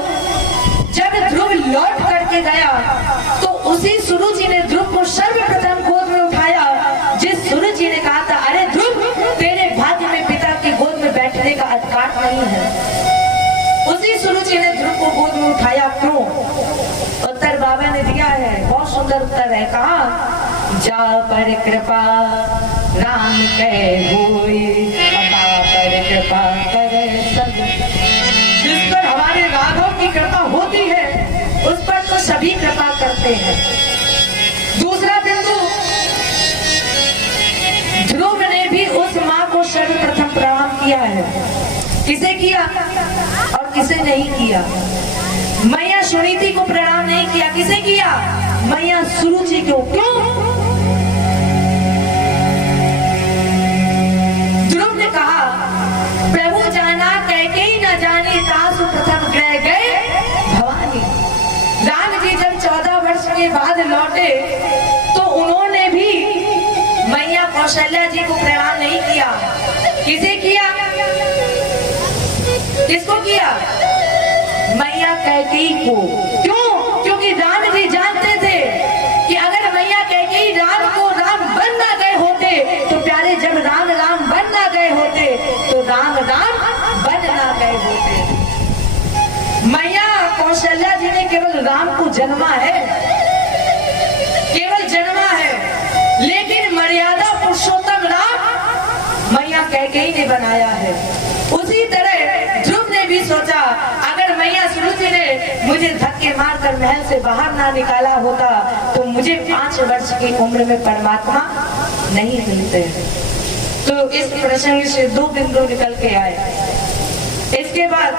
जब ध्रुव लौट करके गया तो उसी सुरुचि ने ध्रुव को सर्वप्रथम गोद में उठाया, जिस सुरुचि ने कहा था अरे ध्रुव तेरे भाग्य में पिता की गोद में बैठने का अधिकार नहीं है, उसी सुरुचि ने ध्रुव को गोद में उठाया। क्यों? उत्तर बाबा ने दिया है, बहुत सुंदर उत्तर है। कहा जा पर कृपा राम कह होई, पर कृपा करे सब, जिस पर हमारे राघव की कृपा होती है उस पर तो सभी कृपा करते हैं। दूसरा बिंदु, ध्रुव ने भी उस माँ को सर्वप्रथम प्रणाम किया है। किसे किया और किसे नहीं किया? मैया सुनीति को प्रणाम नहीं किया, किसे किया? मैया सुरुचि को। क्यों? ध्रुव ने कहा प्रभु जाना कैकेयी न जानी, तासु प्रथम ग्रह गए भवानी। राम जी जब 14 वर्ष के बाद लौटे तो उन्होंने भी मैया कौशल्या जी को प्रणाम नहीं किया। किसे किया? किसको किया? मैया कैकेयी को। क्यों? क्योंकि राम जी जानते थे कि अगर मैया कैकेयी राम को राम बन ना गए होते तो प्यारे जब राम राम बन ना गए होते तो राम राम बन ना गए होते। मैया कौशल्या जी ने केवल राम को जन्मा है, केवल जन्मा है, लेकिन मर्यादा पुरुषोत्तम राम मैया कैकेयी ने बनाया है। उसी तरह ध्रुव ने भी सोचा अगर मैया सुरुचि ने मुझे धक्के मारकर महल से बाहर ना निकाला होता तो मुझे 5 वर्ष की उम्र में परमात्मा नहीं मिलते। तो इस प्रसंग से दो बिंदु निकल के आए। इसके बाद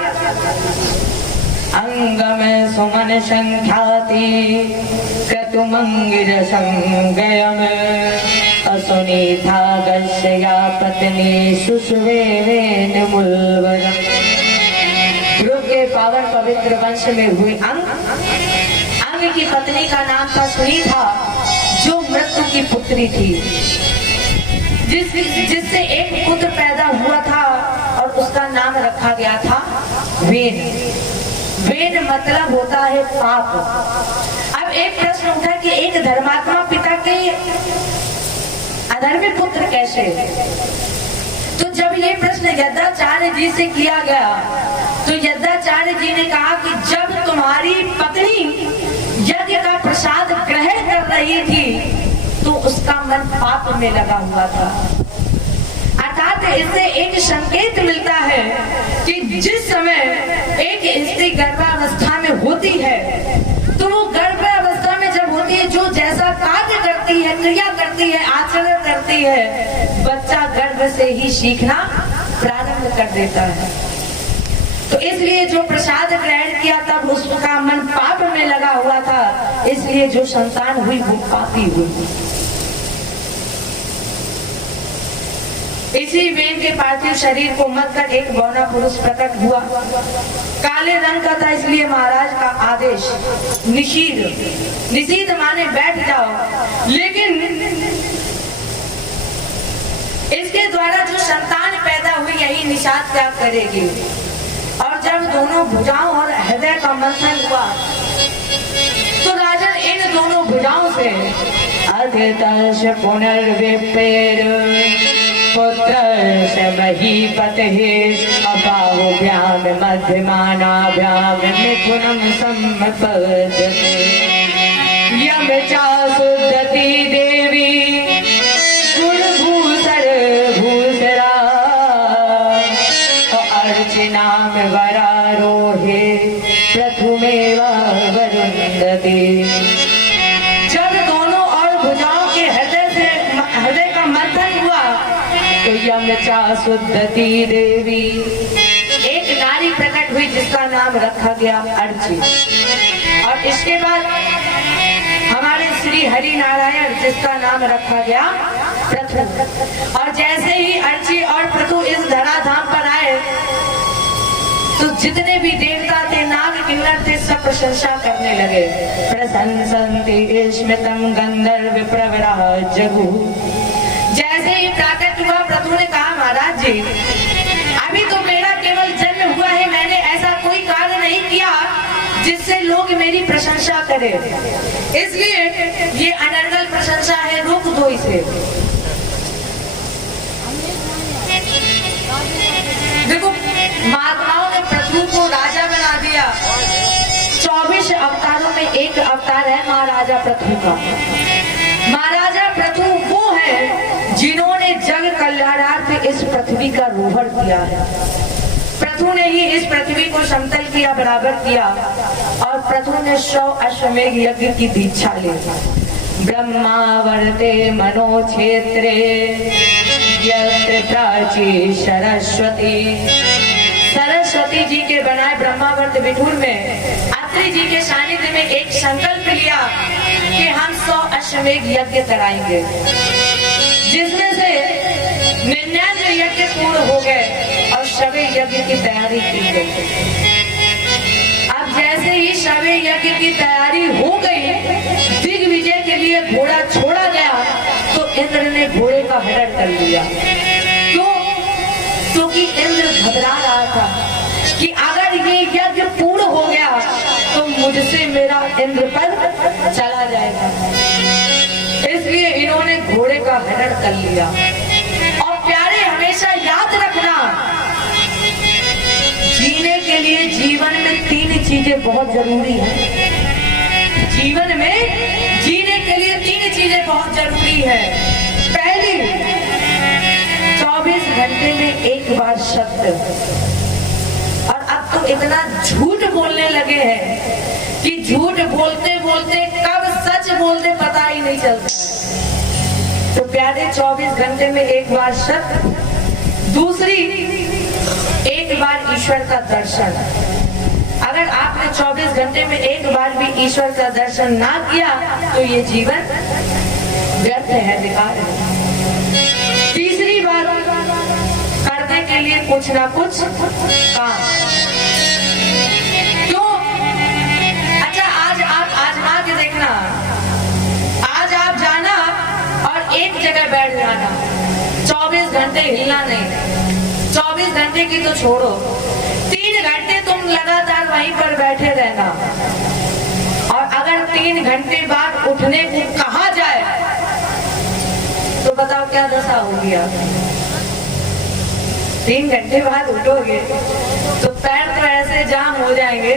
अंग में सुमन संख्याति क्रतुमंगिर संगयम, असुनी था गस्या पत्नी सुसुवेन मुलवरम। ध्रुव के पावन पवित्र वंश में हुई अंग की पत्नी का नाम था सुनीता, जो मृत्यु की पुत्री थी, जिससे एक पुत्र पैदा हुआ था और उसका नाम रखा गया था वेन। वेन मतलब होता है पाप। अब एक प्रश्न उठा कि एक धर्मात्मा पिता के अधर्मी पुत्र कैसे? तो जब ये प्रश्न यज्ञाचार्य जी से किया गया तो यज्ञाचार्य जी ने कहा कि जब तुम्हारी पत्नी यज्ञ का प्रसाद ग्रहण कर रही थी तो उसका मन पाप में लगा हुआ था। अर्थात इससे एक संकेत मिलता है कि जिस समय एक स्त्री गर्भावस्था में होती है तो वो गर्भावस्था में जब होती है जो जैसा कार्य करती है, क्रिया करती है, आचरण करती है, बच्चा गर्भ से ही सीखना प्रारंभ कर देता है। तो इसलिए जो प्रसाद ग्रहण किया तब उसका मन पाप में लगा हुआ था, इसलिए जो संतान हुई वो पापी हुई। इसी वेन के पार्थिव शरीर को मत कर एक बौना पुरुष प्रकट हुआ, काले रंग का था, इसलिए महाराज का आदेश निषीद माने बैठ जाओ। लेकिन इसके द्वारा जो संतान पैदा हुई यही निषाद त्याग करेगी। और जब दोनों भुजाओं और हृदय का मंथन हुआ तो राजन इन दोनों भुजाओं से अधतश पुनर्विप्रेर पुत्रस्य महीपतेः अबाहुभ्यां मध्यमानाभ्यां मिथुनं सम्पद्यते यम चासुदती देवी गुणभूषण भूषरा अर्चनाम वरारोहे प्रथमेव वरुन्धते। जब दोनों और भुजाओं के हृदय का मंथन हुआ तो यम चासुदती देवी एक नारी प्रकट हुई जिसका नाम रखा गया अर्ची। और इसके बाद हमारे श्री हरि नारायण जिसका नाम रखा गया पृथु। और जैसे ही अर्ची और पृथु इस धराधाम पर आए तो जितने भी देवता थे नाग किन्नर थे सब प्रशंसा करने लगे। प्रशंसन्ति स्मितं गंधर्व प्रवरः जगु। जैसे ही प्राकट हुआ पृथु ने कहा महाराज जी अभी तो मेरा केवल जन्म हुआ है, मैंने ऐसा कोई कार्य नहीं किया जिससे लोग मेरी प्रशंसा करें, इसलिए ये अनर्गल प्रशंसा है, रोक दो इसे। देखो महात्माओं ने पृथु को राजा बना दिया। 24 अवतारों में एक अवतार है महाराजा पृथु का। महाराजा पृथु वो है जिन्होंने जग कल्याणार्थ इस पृथ्वी का रोहण किया है। पृथु ने ही इस पृथ्वी को समतल किया, बराबर किया। और पृथु ने 100 अश्वमेध यज्ञ की दीक्षा ली। ब्रह्मावर्ते मनो क्षेत्रे यत्र प्राची सरस्वती। सरस्वती जी के बनाए ब्रह्मावर्त विठूर में अत्रि जी के सानिध्य में एक संकल्प लिया कि हम 100 अश्वमेध यज्ञ कराएंगे, जिसमें से 99 यज्ञ पूर्ण हो गए और शवे यज्ञ की तैयारी की गई। अब जैसे ही शवे यज्ञ की तैयारी हो गई, दिग्विजय के लिए घोड़ा छोड़ा गया तो इंद्र ने घोड़े का हरण कर लिया। क्यों? क्योंकि इंद्र घबरा रहा था कि अगर ये यज्ञ पूर्ण हो गया तो मुझसे मेरा इंद्र पद चला जाएगा, इसलिए इन्होंने घोड़े का हरण कर लिया। और प्यारे हमेशा याद रखना, जीने के लिए जीवन में 3 चीजें बहुत जरूरी है। जीवन में जीने के लिए 3 चीजें बहुत जरूरी है। पहली, 24 घंटे में एक बार शब्द। और अब तो इतना झूठ बोलने लगे हैं कि झूठ बोलते बोलते कब सच बोलते पता ही नहीं चलता। तो प्यारे 24 घंटे में एक बार शब्द। दूसरी, एक बार ईश्वर का दर्शन। अगर आपने 24 घंटे में एक बार भी ईश्वर का दर्शन ना किया तो ये जीवन व्यर्थ है, बेकार है। तीसरी बात, करने के लिए कुछ ना कुछ काम। क्यों? अच्छा, आज आप आजमा के देखना। आज आप जाना और एक जगह बैठ जाना, 24 घंटे हिलना नहीं। 24 घंटे की तो छोड़ो, 3 घंटे तुम लगातार वहीं पर बैठे रहना। और अगर 3 घंटे बाद उठने को कहा जाए तो बताओ क्या दशा होगी आपकी। 3 घंटे बाद उठोगे तो पैर तो ऐसे जाम हो जाएंगे,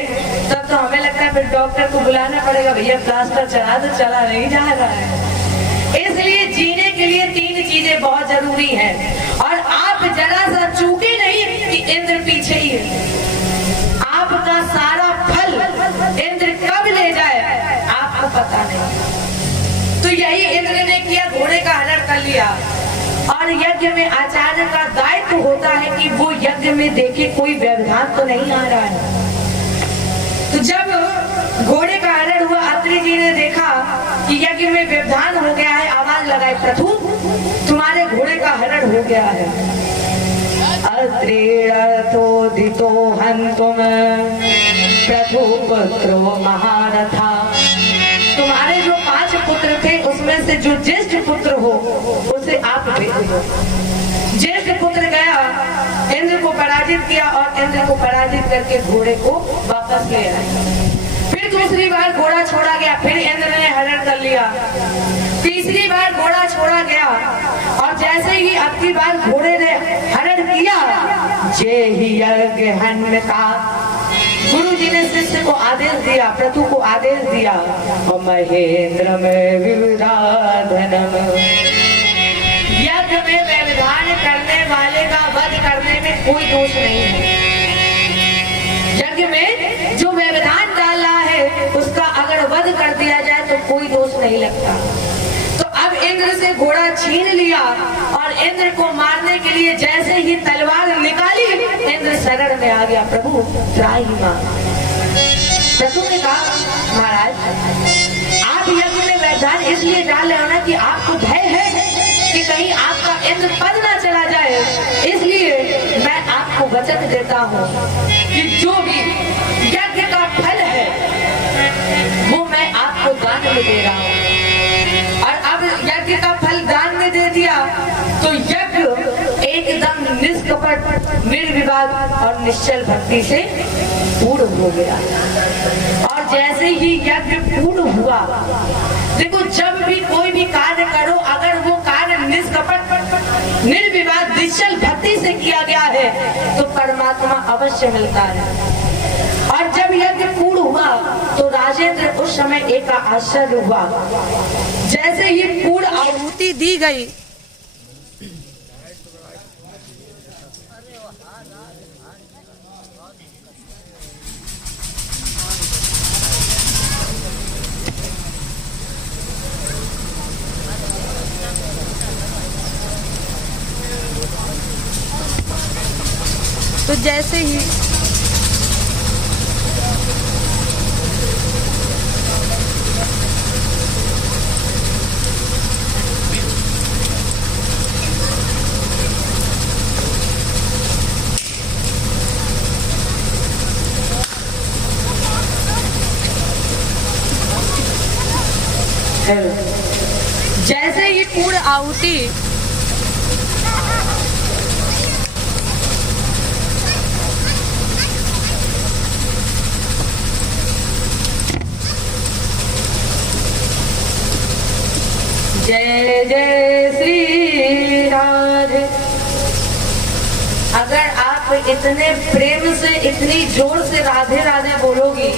तब तो हमें लगता है फिर डॉक्टर को बुलाना पड़ेगा, भैया प्लास्टर चढ़ा दो, चला नहीं जा रहा है। इसलिए जीने के लिए 3 चीजें बहुत जरूरी हैं। और आप जरा सा चूके नहीं कि इंद्र पीछे ही है। आपका सारा फल इंद्र कब ले जाए आपको पता नहीं। तो यही इंद्र ने किया, घोड़े का हरण कर लिया। और यज्ञ में आचार्य का दायित्व होता है कि वो यज्ञ में देखे कोई व्यवधान तो नहीं आ रहा है। तो जब घोड़े का हरण हुआ, अत्रि जी ने देखा कि यज्ञ में व्यवधान हो गया है, आवाज लगाई, पृथु तुम्हारे घोड़े का हरण हो गया है। अत्रितो हन्तुम पृथु पुत्रो महारथा। तुम्हारे जो 5 पुत्र थे उसमें से जो ज्येष्ठ पुत्र हो उसे आप भेज दो। ज्येष्ठ पुत्र गया, इंद्र को पराजित किया और इंद्र को पराजित करके घोड़े को वापस ले आया। फिर दूसरी बार घोड़ा छोड़ा गया, फिर इंद्र ने हरण कर लिया। तीसरी बार घोड़ा छोड़ा गया और जैसे ही अब की बार घोड़े ने हरण किया, जे ही यज्ञ हन का गुरु जी ने शिष्य को आदेश दिया, प्रतु को आदेश दिया, और महेंद्र में विविधाधनम, यज्ञ में व्यवधान करने वाले का वध करने में कोई दोष नहीं है। यज्ञ में जो व्यवधान डाला है उसका अगर वध कर दिया जाए तो कोई दोष नहीं लगता। तो अब इंद्र से घोड़ा छीन लिया और इंद्र को मारने के लिए जैसे ही तलवार निकाली, इंद्र शरण में आ गया, प्रभु त्राहि मां। प्रभु ने कहा, महाराज आप यज्ञ में व्यवधान इसलिए डाल रहे हो ना कि आपको भय है कि कहीं आपका इंद्र पद ना चला जाए, इसलिए मैं आपको वचन देता हूँ कि जो भी यज्ञ का फल है वो मैं आपको दान में दे रहा हूँ। और अब यज्ञ का फल दान में दे दिया तो यज्ञ एकदम निष्कपट, निर्विवाद और निश्चल भक्ति से पूर्ण हो गया। और जैसे ही यज्ञ पूर्ण हुआ, देखो जब भी कोई भी कार्य करो, अगर वो कार्य निष्कपट, निर्विवाद, निश्चल भक्ति से किया गया है तो परमात्मा अवश्य मिलता है। और जब यज्ञ पूर्ण हुआ तो राजेंद्र उस समय एक आश्चर्य हुआ, जैसे ही पूर्ण आहुति दी गई, तो जैसे ही जैसे ही पूर्ण आहुति जय जय श्री राधे। अगर आप इतने प्रेम से, इतनी जोर से राधे राधे बोलोगी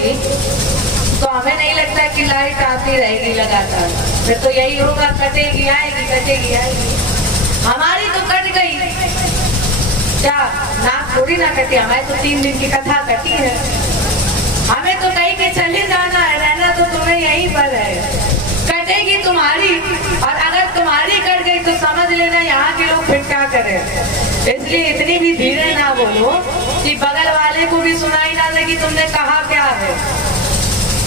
तो हमें नहीं लगता कि लाइट आती रहेगी लगातार, फिर तो यही होगा, कटेगी आएगी, कटेगी आएगी। हमारी तो कट गई, क्या नाक थोड़ी ना कटी, हमारी तो 3 दिन की कथा कटी है। हमें तो कहीं के चले जाना है, रहना तो तुम्हें यहीं पर है। कटेगी तुम्हारी, और अगर तुम्हारी कट गई तो समझ लेना यहाँ के लोग फिर क्या करें। इसलिए इतनी भी धीरे ना बोलो कि बगल वाले को भी सुनाई ना दे कि तुमने कहा क्या है।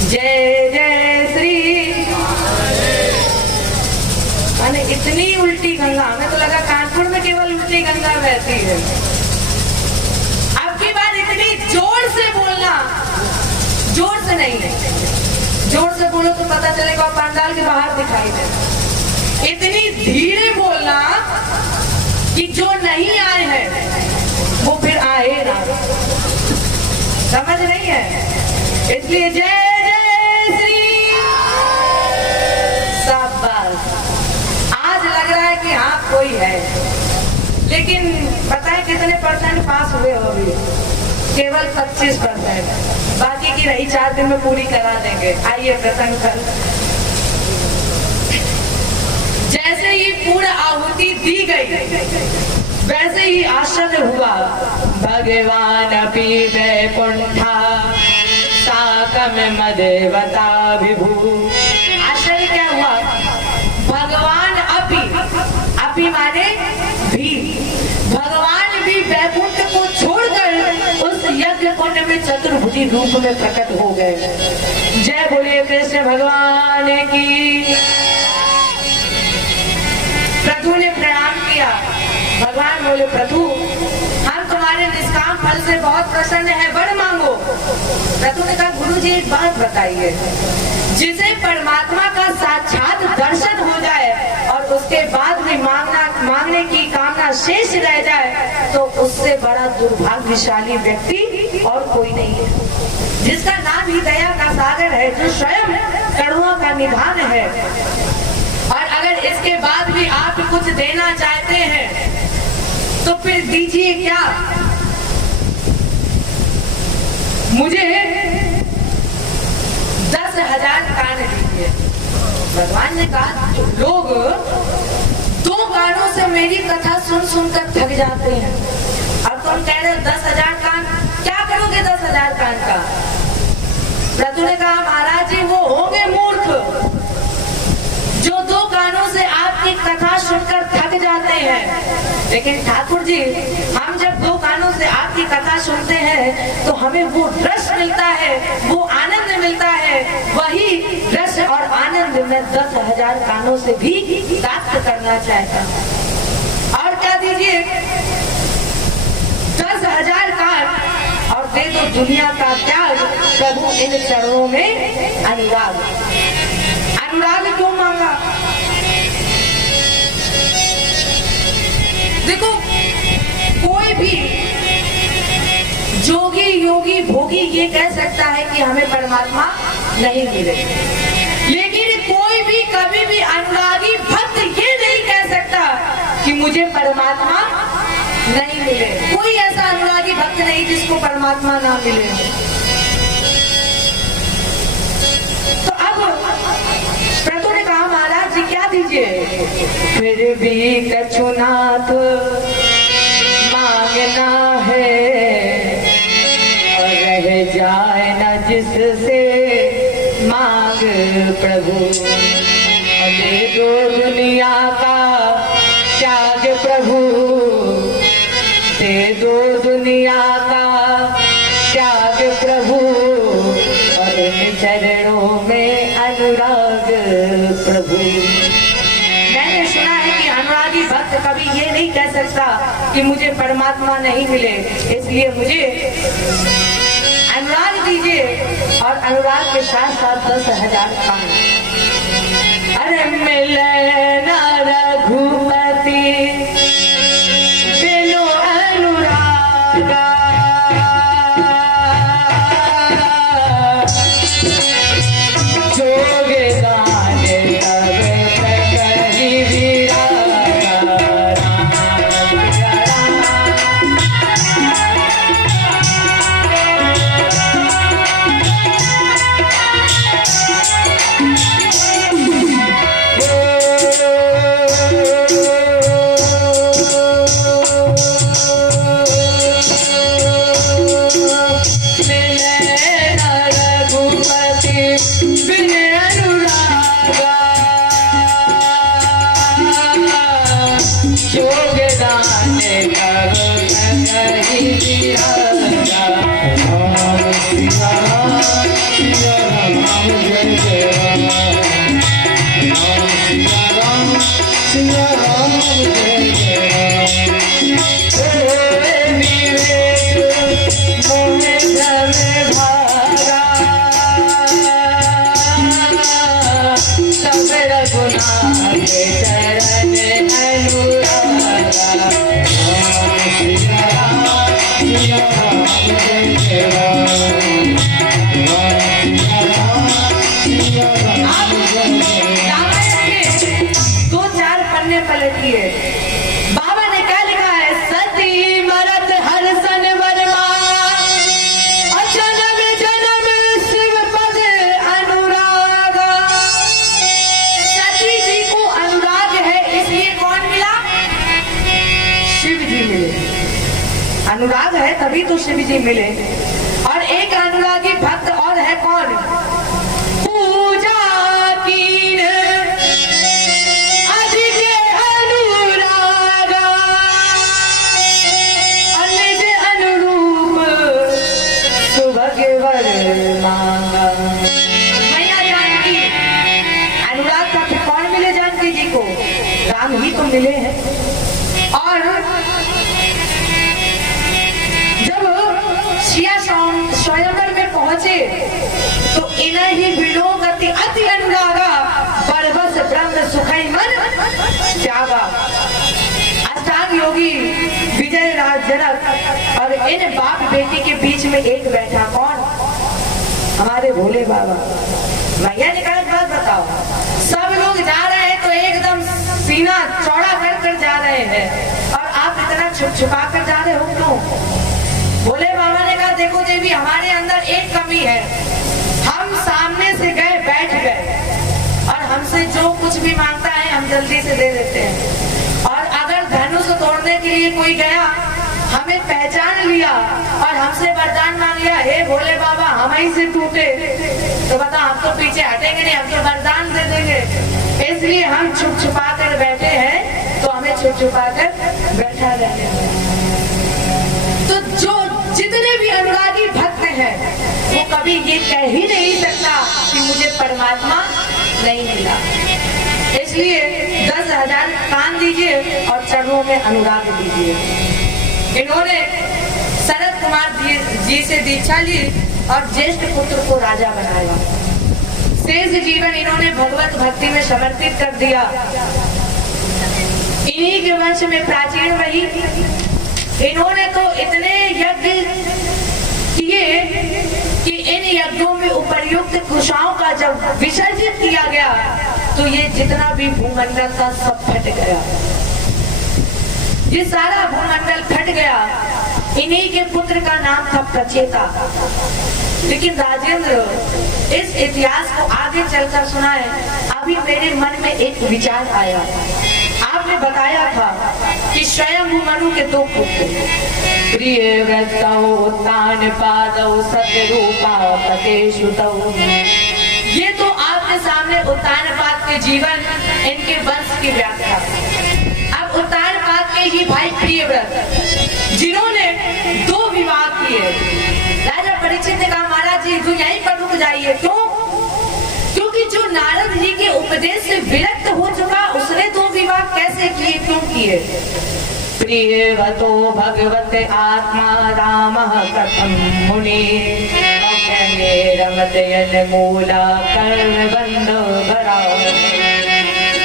जय जय श्री। मैंने इतनी उल्टी गंगा, हमें तो लगा कानपुर में केवल उल्टी गंगा बहती है। अब की बार इतनी जोर से बोलना, जोर से नहीं, जोर से बोलो तो पता चलेगा पंडाल के बाहर दिखाई दे। इतनी धीरे बोलना कि जो नहीं आए हैं वो फिर आए ना, समझ नहीं है। इसलिए जय जय श्री। शाबाश, आज लग रहा है कि हाँ कोई है, लेकिन पता है कितने % पास हुए हो अभी? केवल 25%। बाकी की रही 4 दिन में पूरी करा देंगे। आइए प्रसंग कर। जैसे ही पूर्ण आहुति दी गई वैसे ही आश्चर्य हुआ, भगवान अपि वैकुंठा साकम मदेवता विभू। आश्चर्य क्या हुआ? भगवान अपि माने भी, भगवान भी वैकुंठ को छोड़कर उस यज्ञ कुंड में चतुर्भुजी रूप में प्रकट हो गए। जय बोलिए कृष्ण भगवान की। प्रभु ने प्रणाम किया। भगवान बोले, प्रभु हम तुम्हारे निष्काम फल से बहुत प्रसन्न है, वर मांगो। प्रभु ने कहा, गुरु जी एक बात बताइए, जिसे परमात्मा का साक्षात दर्शन हो जाए और उसके बाद भी मांगने की कामना परमात्मा शेष रह जाए तो उससे बड़ा दुर्भाग्यशाली व्यक्ति और कोई नहीं है, जिसका नाम ही दया का सागर है, जो स्वयं करुणा का निधान है। और अगर इसके बाद भी आप कुछ देना चाहते हैं तो फिर दीजिए क्या, मुझे 10,000 कान दीजिए। भगवान ने कहा लोग 2 कानों से मेरी कथा सुन सुनकर थक जाते हैं, अब तुम कह रहे हो 10,000 कान, क्या करोगे 10,000 कान का? प्रभु ने कहा महाराज जी वो होंगे मूर्ख जो 2 कानों से आपकी कथा सुनकर थक जाते हैं। लेकिन ठाकुर जी हम जब 2 कानों से आपकी कथा सुनते हैं तो हमें वो रस मिलता है, वो आनंद मिलता है, वही रस और आनंद मैं 10,000 कानों से भी प्राप्त करना चाहता हूँ। और क्या दीजिए? 10,000 कान और दे दो दुनिया का त्याग, प्रभु इन चरणों में अनुराग। अनुराग क्यों मांगा? देखो कोई भी जोगी योगी भोगी ये कह सकता है कि हमें परमात्मा नहीं मिले, लेकिन कोई भी कभी भी अनुरागी भक्त ये नहीं कह सकता कि मुझे परमात्मा नहीं मिले। कोई ऐसा अनुरागी भक्त नहीं जिसको परमात्मा ना मिले। तो अब प्रभु ने कहा महाराज जी क्या दीजिए? फिर भी कछुनाथ मांगना है और रह जाए न जिससे मांग प्रभु, दे दो दुनिया का त्याग प्रभु, दे दो दुनिया का त्याग प्रभु, और इन चरणों में अनुराग प्रभु। मैंने सुना है कि अनुरागी भक्त कभी ये नहीं कह सकता कि मुझे परमात्मा नहीं मिले, इसलिए मुझे अनुराग दीजिए। और अनुराग के साथ साथ 10,000 कान। अरे मिले ना रघुपति बिनु अनुरागा, जोग गाने तब तक ही विरागा, बाबा ने क्या लिखा है? सती मरत हर सन वर मांगा, जन्म जन्म शिव पद अनुरागा। सती जी को अनुराग है, इसलिए कौन मिला? शिव जी मिले। अनुराग है तभी तो शिव जी मिले। और एक अनुरागी भक्त और है कौन? पूजा कीन मांगा। मैया जानकी, अनुराग का फिर कौन मिले जानकी जी को? राम ही तो मिले हैं। और जब सिया स्वयंवर में पहुंचे तो इन्हें ही विनो गति अति अनुरागा, परबस ब्रह्म सुखई मन त्यागा। अष्टांग योगी की विजय राज जनक और इन बाप बेटी के बीच में एक बैठा, कौन? हमारे भोले बाबा। भैया ने कहा बात बताओ, सब लोग जा रहे हैं तो एकदम सीना चौड़ा कर कर जा रहे हैं और आप इतना छुप छुपा कर जा रहे हो क्यों? भोले बाबा ने कहा देखो देवी, हमारे अंदर एक कमी है, हम सामने से गए, बैठ गए और हमसे जो कुछ भी मांगता है हम जल्दी से दे देते हैं, और अगर धनुष तोड़ने के लिए कोई गया, हमें पहचान लिया और हमसे वरदान मांग लिया, हे भोले बाबा हम ही से टूटे, तो बता हम तो पीछे हटेंगे नहीं, हम तो वरदान दे देंगे। इसलिए हम छुप छुपा कर बैठे हैं, तो हमें छुप छुपा कर बैठा रहने हैं। तो जो जितने भी अनुरागी भक्त हैं वो कभी ये कह ही नहीं सकता कि मुझे परमात्मा नहीं मिला। इसलिए 10,000 कान दीजिए और चरणों में अनुराग दीजिए। इन्होंने शरद कुमार जी से दीक्षा ली और ज्येष्ठ पुत्र को राजा बनाया। शेष जीवन इन्होंने भगवत भक्ति में समर्पित कर दिया। इन्हीं के वंश में प्राचीन रही। इन्होंने तो इतने यज्ञ किए कि इन यज्ञों में उपर्युक्त कुशाओं का जब विसर्जित किया गया तो ये जितना भी भूमंडल था सब फट गया। ये सारा भूमंडल फट गया। इन्हीं के पुत्र का नाम था प्रचेता। लेकिन राजेंद्र, इस इतिहास को आगे चलकर सुनाए। अभी मेरे मन में एक विचार आया। आपने बताया था कि स्वयं मनु के दो पुत्र, प्रिय व्रतौ उत्तान पादौ सत्यरूपा तकेशुतौ। ये तो आपके सामने उत्तानपाद के जीवन, इनके वंश की व्याख्या। अब उत्तानपाद के ही भाई प्रियव्रत, जिन्होंने 2 विवाह किए। राजा परीक्षित ने कहा महाराज जी तो यहीं पर रुक जाइए। क्यों? क्योंकि जो नारद जी के उपदेश से विरक्त हो चुका, उसने 2 विवाह कैसे किए, क्यों किए? प्रियवतो भगवत आत्मा रामः कथं मुनि रमतयन मूला कर्मबंध भरा।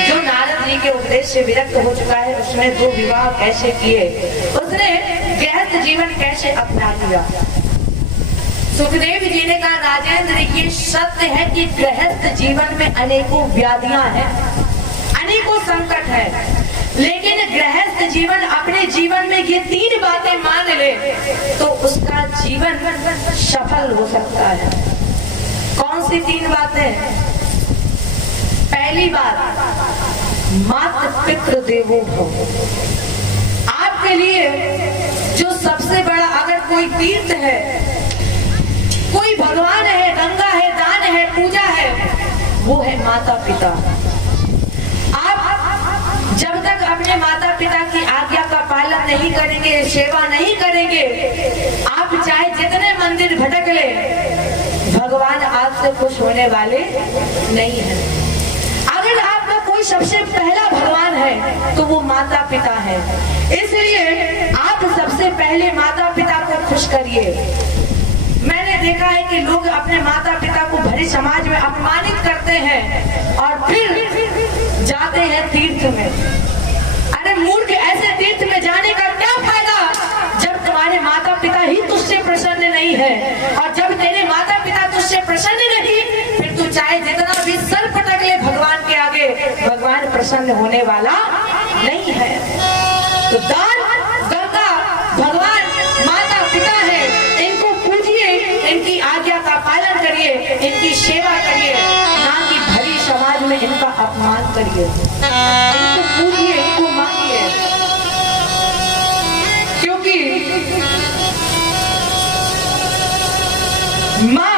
जो नारद जी के उपदेश से विरक्त हो चुका है, उसने 2 विवाह कैसे किए, उसने गृहस्थ जीवन कैसे अपना लिया। सुखदेव जी ने कहा राजेंद्र, ये सत्य है कि गृहस्थ जीवन में अनेकों व्याधियां हैं, अनेकों संकट है, लेकिन गृहस्थ जीवन अपने जीवन में ये 3 बातें मान ले तो उसका जीवन सफल हो सकता है। कौन सी 3 बातें? पहली बात, मातृ पितृ देवो भव। आपके लिए जो सबसे बड़ा अगर कोई तीर्थ है, कोई भगवान है, गंगा है, दान है, पूजा है, वो है माता पिता। आप जब तक अपने माता पिता की आज्ञा का पालन नहीं करेंगे, सेवा नहीं करेंगे, आप चाहे जितने मंदिर भटक ले, भगवान आपसे खुश होने वाले नहीं है। अगर आपका कोई सबसे पहला भगवान है तो वो माता पिता है। इसलिए आप सबसे पहले माता पिता को खुश करिए। मैंने देखा है कि लोग अपने माता पिता को भरी समाज में अपमानित करते हैं और फिर जाते हैं तीर्थ में। अरे मूर्ख, ऐसे तीर्थ में जाने का क्या फायदा जब तुम्हारे माता पिता ही तुझसे प्रसन्न नहीं है, और जब तेरे माता पिता तुझसे प्रसन्न नहीं, फिर तू चाहे जितना भी सर पटक ले भगवान के आगे, भगवान प्रसन्न होने वाला नहीं है। तो दान, गंगा, भगवान, माता पिता है, इनको पूजिए, इनकी आज्ञा का पालन करिए, इनकी सेवा करिए, ना कि भरी समाज में इनका अपमान करिए। इनको पूजिए, इनको मानिए, क्योंकि माँ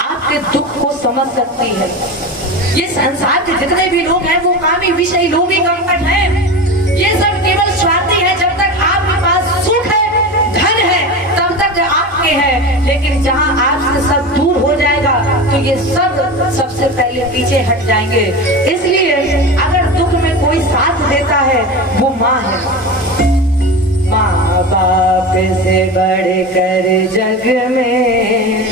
आपके दुख को समझ सकती है। ये संसार के जितने भी लोग हैं वो कामी, विषयी, लोभी, कपट हैं। ये सब केवल स्वार्थी है। जब तक आपके पास सुख है, धन है, तब तक आपके हैं, लेकिन जहाँ आपसे सब दूर हो जाएगा तो ये सब सबसे पहले पीछे हट जाएंगे। इसलिए अगर दुख में कोई साथ देता है वो माँ है। माँ बाप से बढ़कर जग में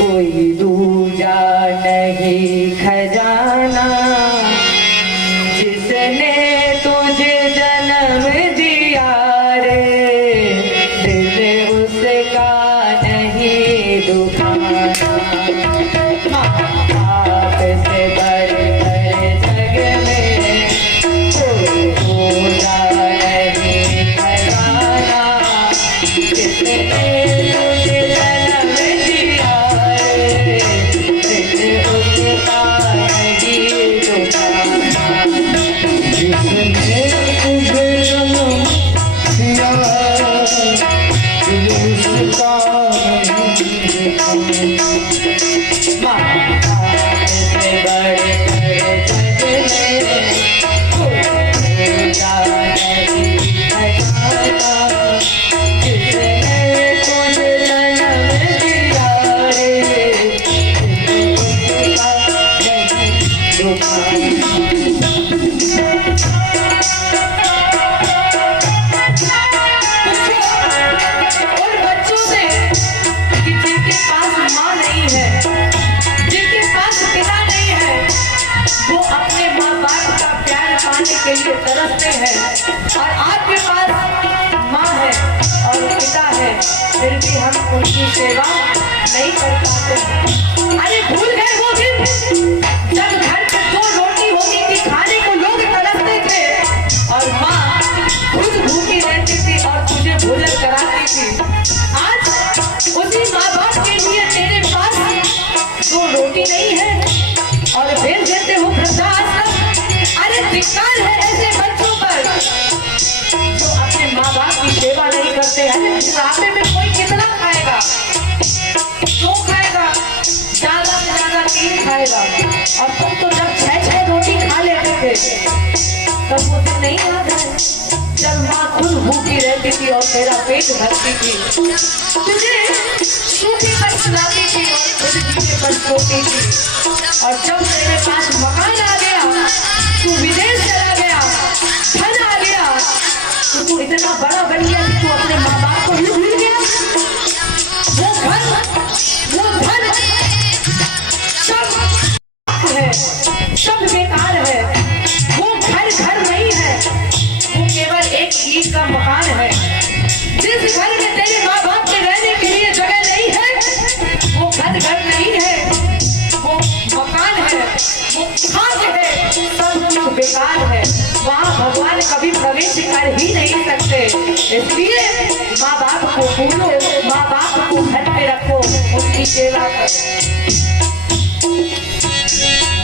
कोई दूजा नहीं खजाना, जिसने तुझे जन्म के लिए तरसते हैं। और आपके पास माँ है और पिता है, फिर भी हम उनकी सेवा नहीं कर पाते हैं। अरे भूल गए वो दिन जब घर पे 2 रोटी होती थी, खाने को लोग तरसते थे और माँ खुद भूखी रहती थी और तुझे भोजन कराती थी। आज उसी माँ बाप के लिए तेरे पास 2 रोटी नहीं है और भेज देते हो वृद्धाश्रम। अरे धिक्कार है ऐसे बच्चों पर जो अपने माँ बाप की सेवा नहीं करते। अरे बुढ़ापे में कोई कितना खाएगा, क्यों खाएगा, ज्यादा से ज्यादा 3 खाएगा। और तुम तो जब 6-6 रोटी खा लेते थे तब वो दिन नहीं याद है जब माँ खुद भूखी रहती थी और तेरा पेट भरती थी, तुझे सूखी पर सुलाती थी और खुद नीचे पर सोती थी। और जब तेरे पास मकान आ गया, तू विदेश चला गया, धन आ गया, तो तू इतना बड़ा बन गया कि तू अपने माँ बाप को ही भूल गया। वो घर, वो धन सब है, सब बेकार है। वो घर नहीं है, वो केवल एक ईंट का मकान है। जिस घर में तेरे माँ बाप के रहने के लिए जगह नहीं है, वो घर नहीं है, वो मकान है, वो खाक है, सब कुछ बेकार है। वहाँ भगवान कभी प्रवेश कर ही नहीं सकते। इसलिए माँ बाप को भूलो, माँ बाप को घर पे रखो, उनकी सेवा करो।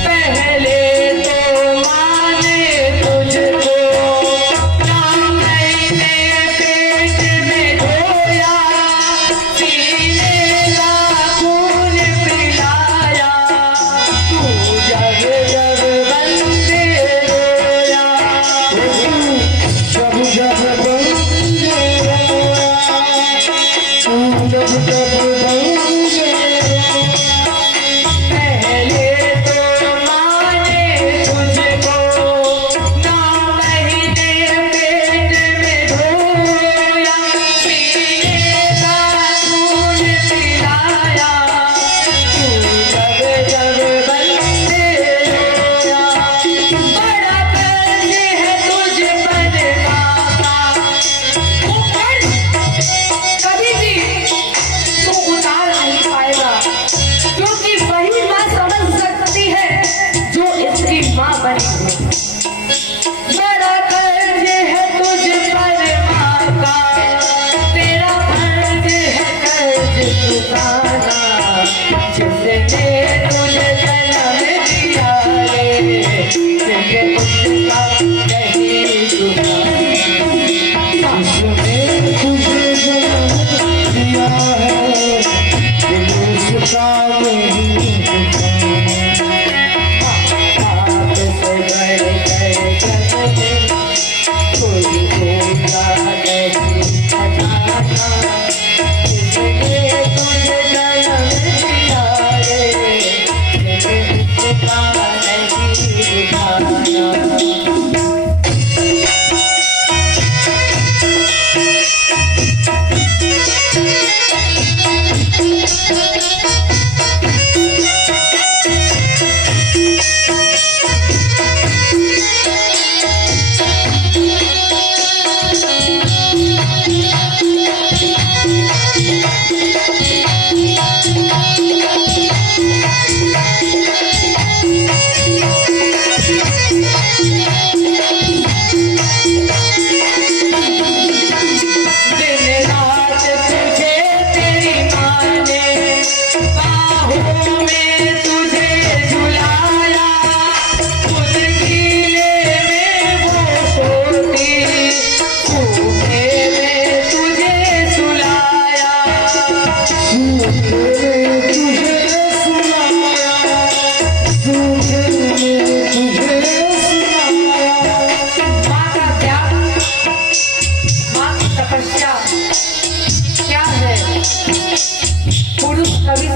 पहले तो माने तुझको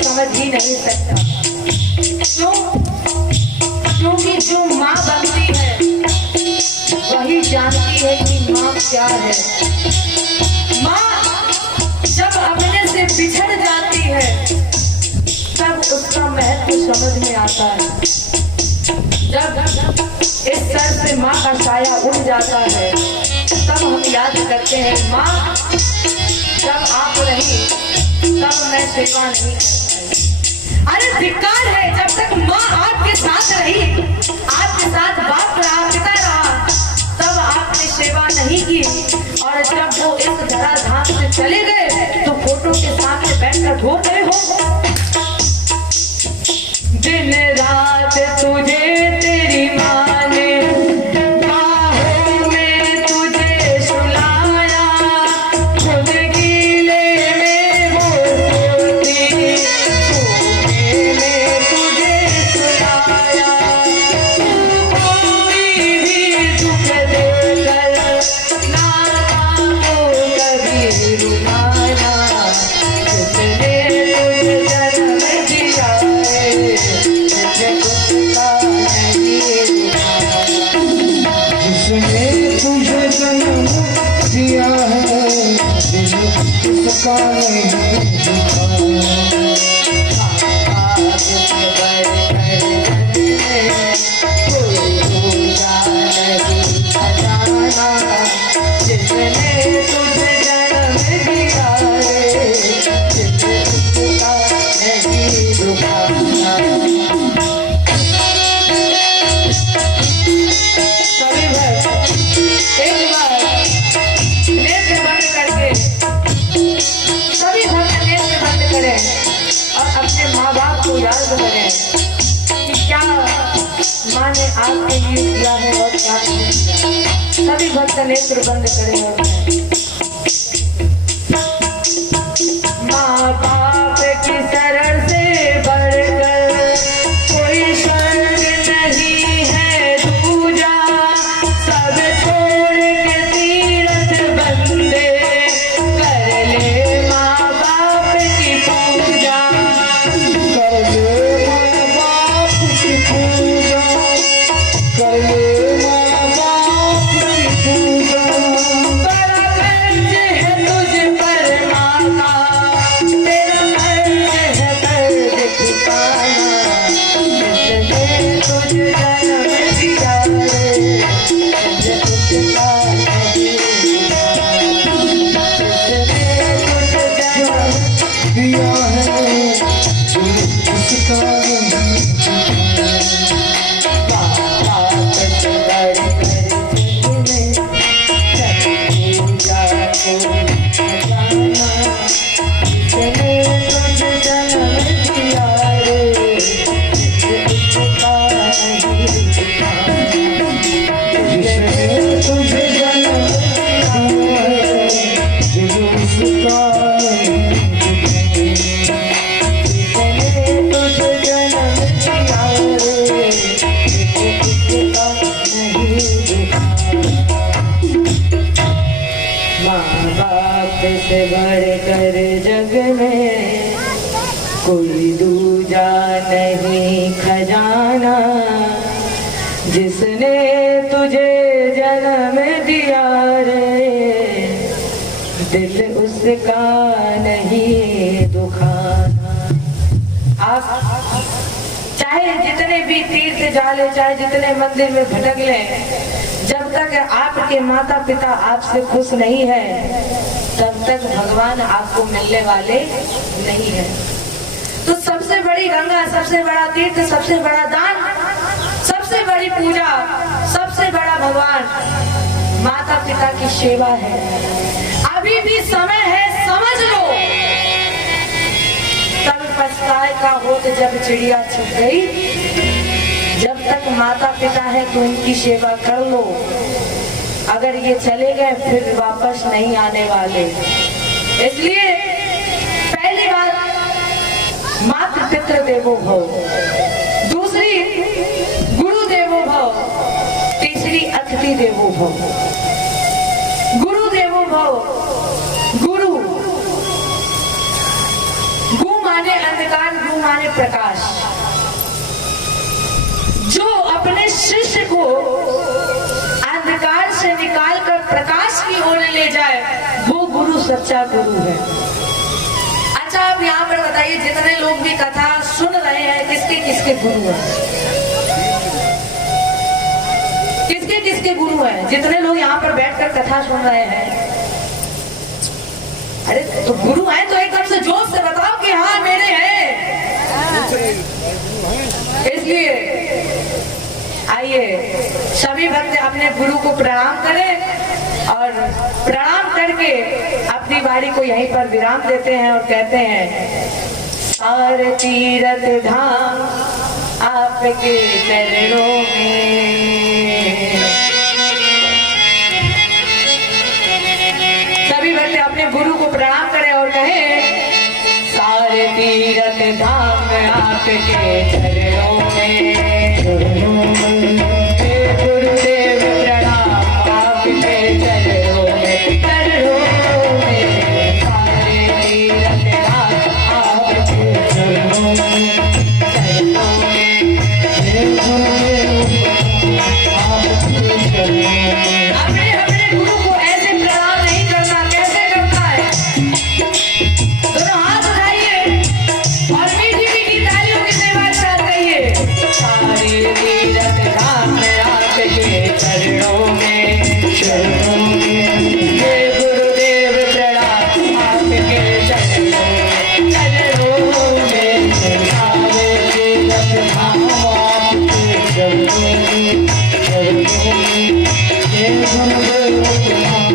समझ ही नहीं सकता। क्यों? क्योंकि जो माँ बनती है वही जानती है कि माँ क्या है। माँ जब अपने से बिछड़ जाती है तब उसका महत्व समझ में आता है। जब इस सर से माँ का साया उड़ जाता है, तब हम याद करते हैं माँ जब आप रही तब मैं सेवा नहीं कर पाई। अरे धिक्कार है, जब तक माँ आपके साथ रही, आपके साथ बाप रहा, पिता रहा, तब आपने सेवा नहीं की। और जब वो इस धराधाम से चले गए तो फोटो के सामने बैठकर रो गए हो। दिन रात तुझे तेरी माँ ने बाहों में तुझे सुलाया, खुद गीले में वो सोती, सोने में तुझे सुलाया। कोई भी दुख देकर ना को कभी रुलाया, जिसने तुझे जन्म दिया है, जिसने तुझे जन्म दिया है, उसका नहीं आपके लिए किया है और क्या नहीं किया। सभी भक्त नेत्र बंद करें और माँ बाप की शरण से बढ़कर कोई स्वर्ग नहीं है दूजा, सब छोड़ के तीरथ बंदे कर ले माँ बाप की पूजा, कर ले माँ बाप की पूजा, कर ले माँ बाप की पूजा। बड़ा कर्ज है तुझ पर माता, तेरा कर्ज है कर्ज चुकाना, जिसने तुझ जन्म दिया है, कर्ज तुझका नहीं चुकाना, जिसने तुझ जन्म दिया है, उसका नहीं तुझे जन्म दिया है, उसका माँ बाप से बढ़कर जग में कोई दूजा नहीं खजाना, जिसने तुझे जन्म दिया रे, दिल उसका नहीं दुखाना। आप चाहे जितने भी तीर्थ जाले, चाहे जितने मंदिर में भटक ले, जब तक आपके माता पिता आपसे खुश नहीं है, तब तक भगवान आपको मिलने वाले नहीं है। तो सबसे बड़ी गंगा, सबसे बड़ा तीर्थ, सबसे बड़ा दान, सबसे बड़ी पूजा, सबसे बड़ा भगवान माता पिता की सेवा है। अभी भी समय है, समझ लो। तब पछताए का होत जब चिड़िया छुप गई। जब तक माता पिता है तो इनकी सेवा कर लो, अगर ये चले गए फिर वापस नहीं आने वाले। इसलिए पहली बात मातृ पितृ देवो भव, दूसरी गुरु देवो भव, तीसरी अतिथि देवो भव। गुरु देवो भव, गुरु, गु माने अंधकार, गु माने प्रकाश। जो अपने शिष्य को अंधकार से निकालकर प्रकाश की ओर ले जाए, वो गुरु सच्चा गुरु है। अच्छा, आप यहाँ पर बताइए, जितने लोग भी कथा सुन रहे हैं, किसके किसके गुरु हैं? किसके किसके गुरु हैं? जितने लोग यहाँ पर बैठकर कथा सुन रहे हैं, अरे तो गुरु हैं तो एकदम से जोश से बताओ कि हाँ मेरे हैं। इसलिए आइए सभी भक्त अपने गुरु को प्रणाम करें और प्रणाम करके अपनी वाणी को यहीं पर विराम देते हैं और कहते हैं सारे तीरथ धाम आपके चरणों में। सभी भक्त अपने गुरु को प्रणाम करें और कहें सारे तीरथ धाम आपके चरणों में। हे गुरुदेव प्रणाम आपके चरणों में, चरणों में। सारे तीरथ धाम आपके चरणों में, चरणों में। हे गुरुदेव आपके चरणों में। अपने अपने गुरु को ऐसे प्रणाम नहीं करना, कैसे करना है? दोनों हाथ उठाइए और मीठी मीठी तालियों के साथ कहिए सारे तीरथ धाम आपके चरणों में, चरणों में। हे गुरुदेव प्रणाम आपके चरणों में, चरणों में। सारे तीरथ धाम आपके चरणों में, चरणों में। हे गुरुदेव प्रणाम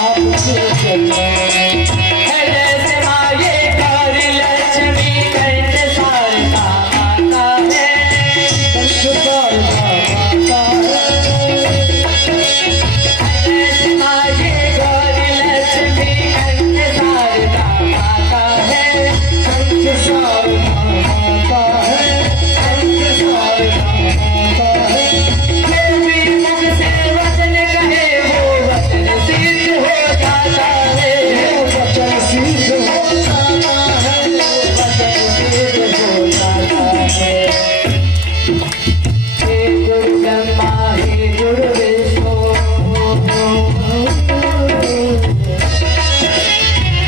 आपके चरणों में। हृदय से मांगे कर लक्ष्मी कंठ सारदा माता है, कंठ सारदा माता है। हृदय से मांगे कर लक्ष्मी कंठ सारदा माता है, कंठ सारदा माता है, कंठ सारदा माता है। फिर भी मुख से वचन कहे वो वचन सिद्ध हो जाता है, वो वचन सिद्ध हो जाता है, वो वचन सिद्ध हो जाता है। हे गुरु ब्रह्मा हे गुरु विष्णु,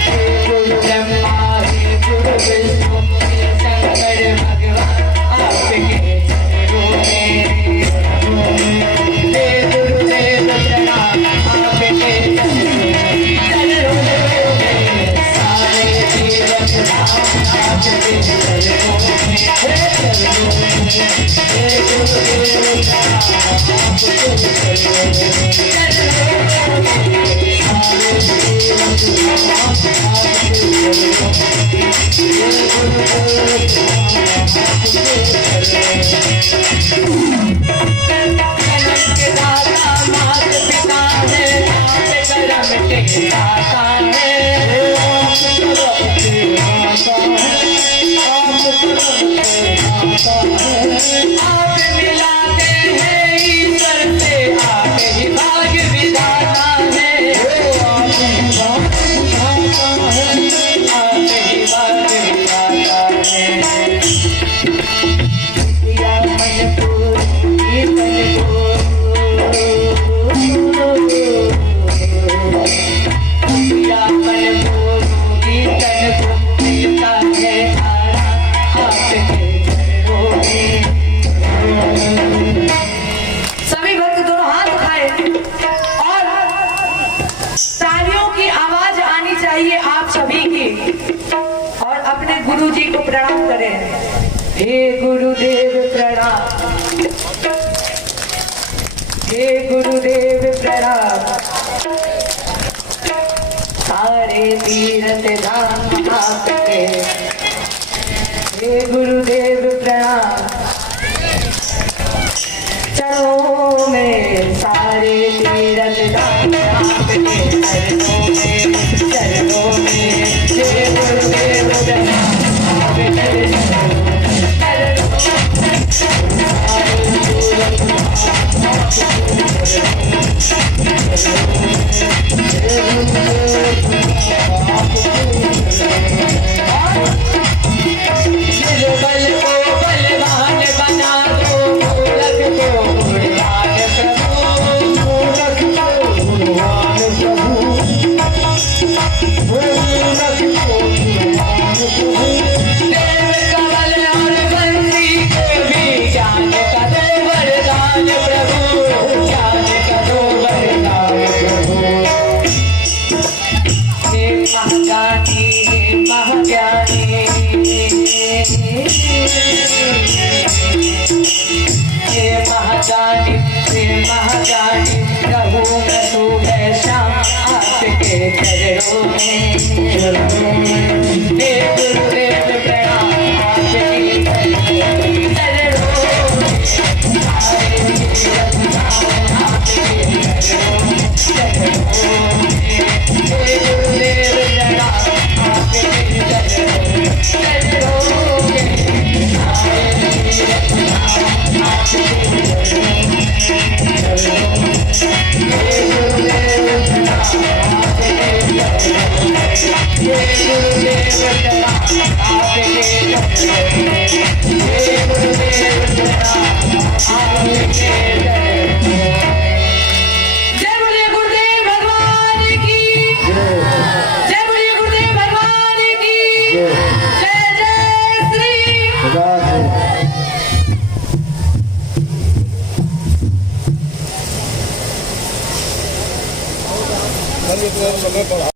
हे गुरु ब्रह्मा हे गुरु विष्णु, हे शंकर भगवान आपके चरणों में। हे गुरुदेव प्रणाम आपके चरणों में, चरणों में। सारे तीरथ धाम आपके चरणों में, हे चरणों में। हे गुरुदेव प्रणाम आपके चरणों में, चरणों में। सारे तीरथ धाम आपके चरणों में, हे गुरुदेव प्रणाम आपके चरणों में। जन्म के दाता मात पिता है, आप करम के दाता है, आप करम के दाता है, आप करम के दाता है। आप मिलाते हैं ईश्वर से, आप ही भाग्य विधाता है, आप ही भाग्य विधाता है, आप ही भाग्य विधाता है। या मन को कीर्तन को, या मन को कीर्तन को, मिलता है आरा आपके चरणों में। सभी भक्त दोनों हाथ उठाए और तालियों की आवाज आनी चाहिए आप सभी की, और अपने गुरु जी को प्रणाम करें। हे गुरुदेव प्रणाम, हे गुरुदेव प्रणाम। सारे तीरथ धाम आपके, हे गुरुदेव प्रणाम, चरणों में। सारे तीरथ धाम आपके चरणों में, चरणों में। हे गुरुदेव प्रणाम आपके चरणों में, बल को बलवान बना दो, मूर्ख को गुणवान प्रभु, मूर्ख को गुणवान प्रभु, मूर्ख को गुणवान प्रभु। देव कमल और बंसी को भी ज्ञान का दो वरदान प्रभु, जाने रहूं मैं सुबह शाम आपके चरणों में। हे गुरुदेव प्रणाम आपके चरणों में। आए जीवन नाम आपके चरणों में। हे गुरुदेव प्रणाम आपके चरणों में। आए जीवन नाम आपके जय बोलिए गुरुदेव भगवान की, जय बोलिए गुरुदेव भगवान की, जय जय श्री। समय पढ़ा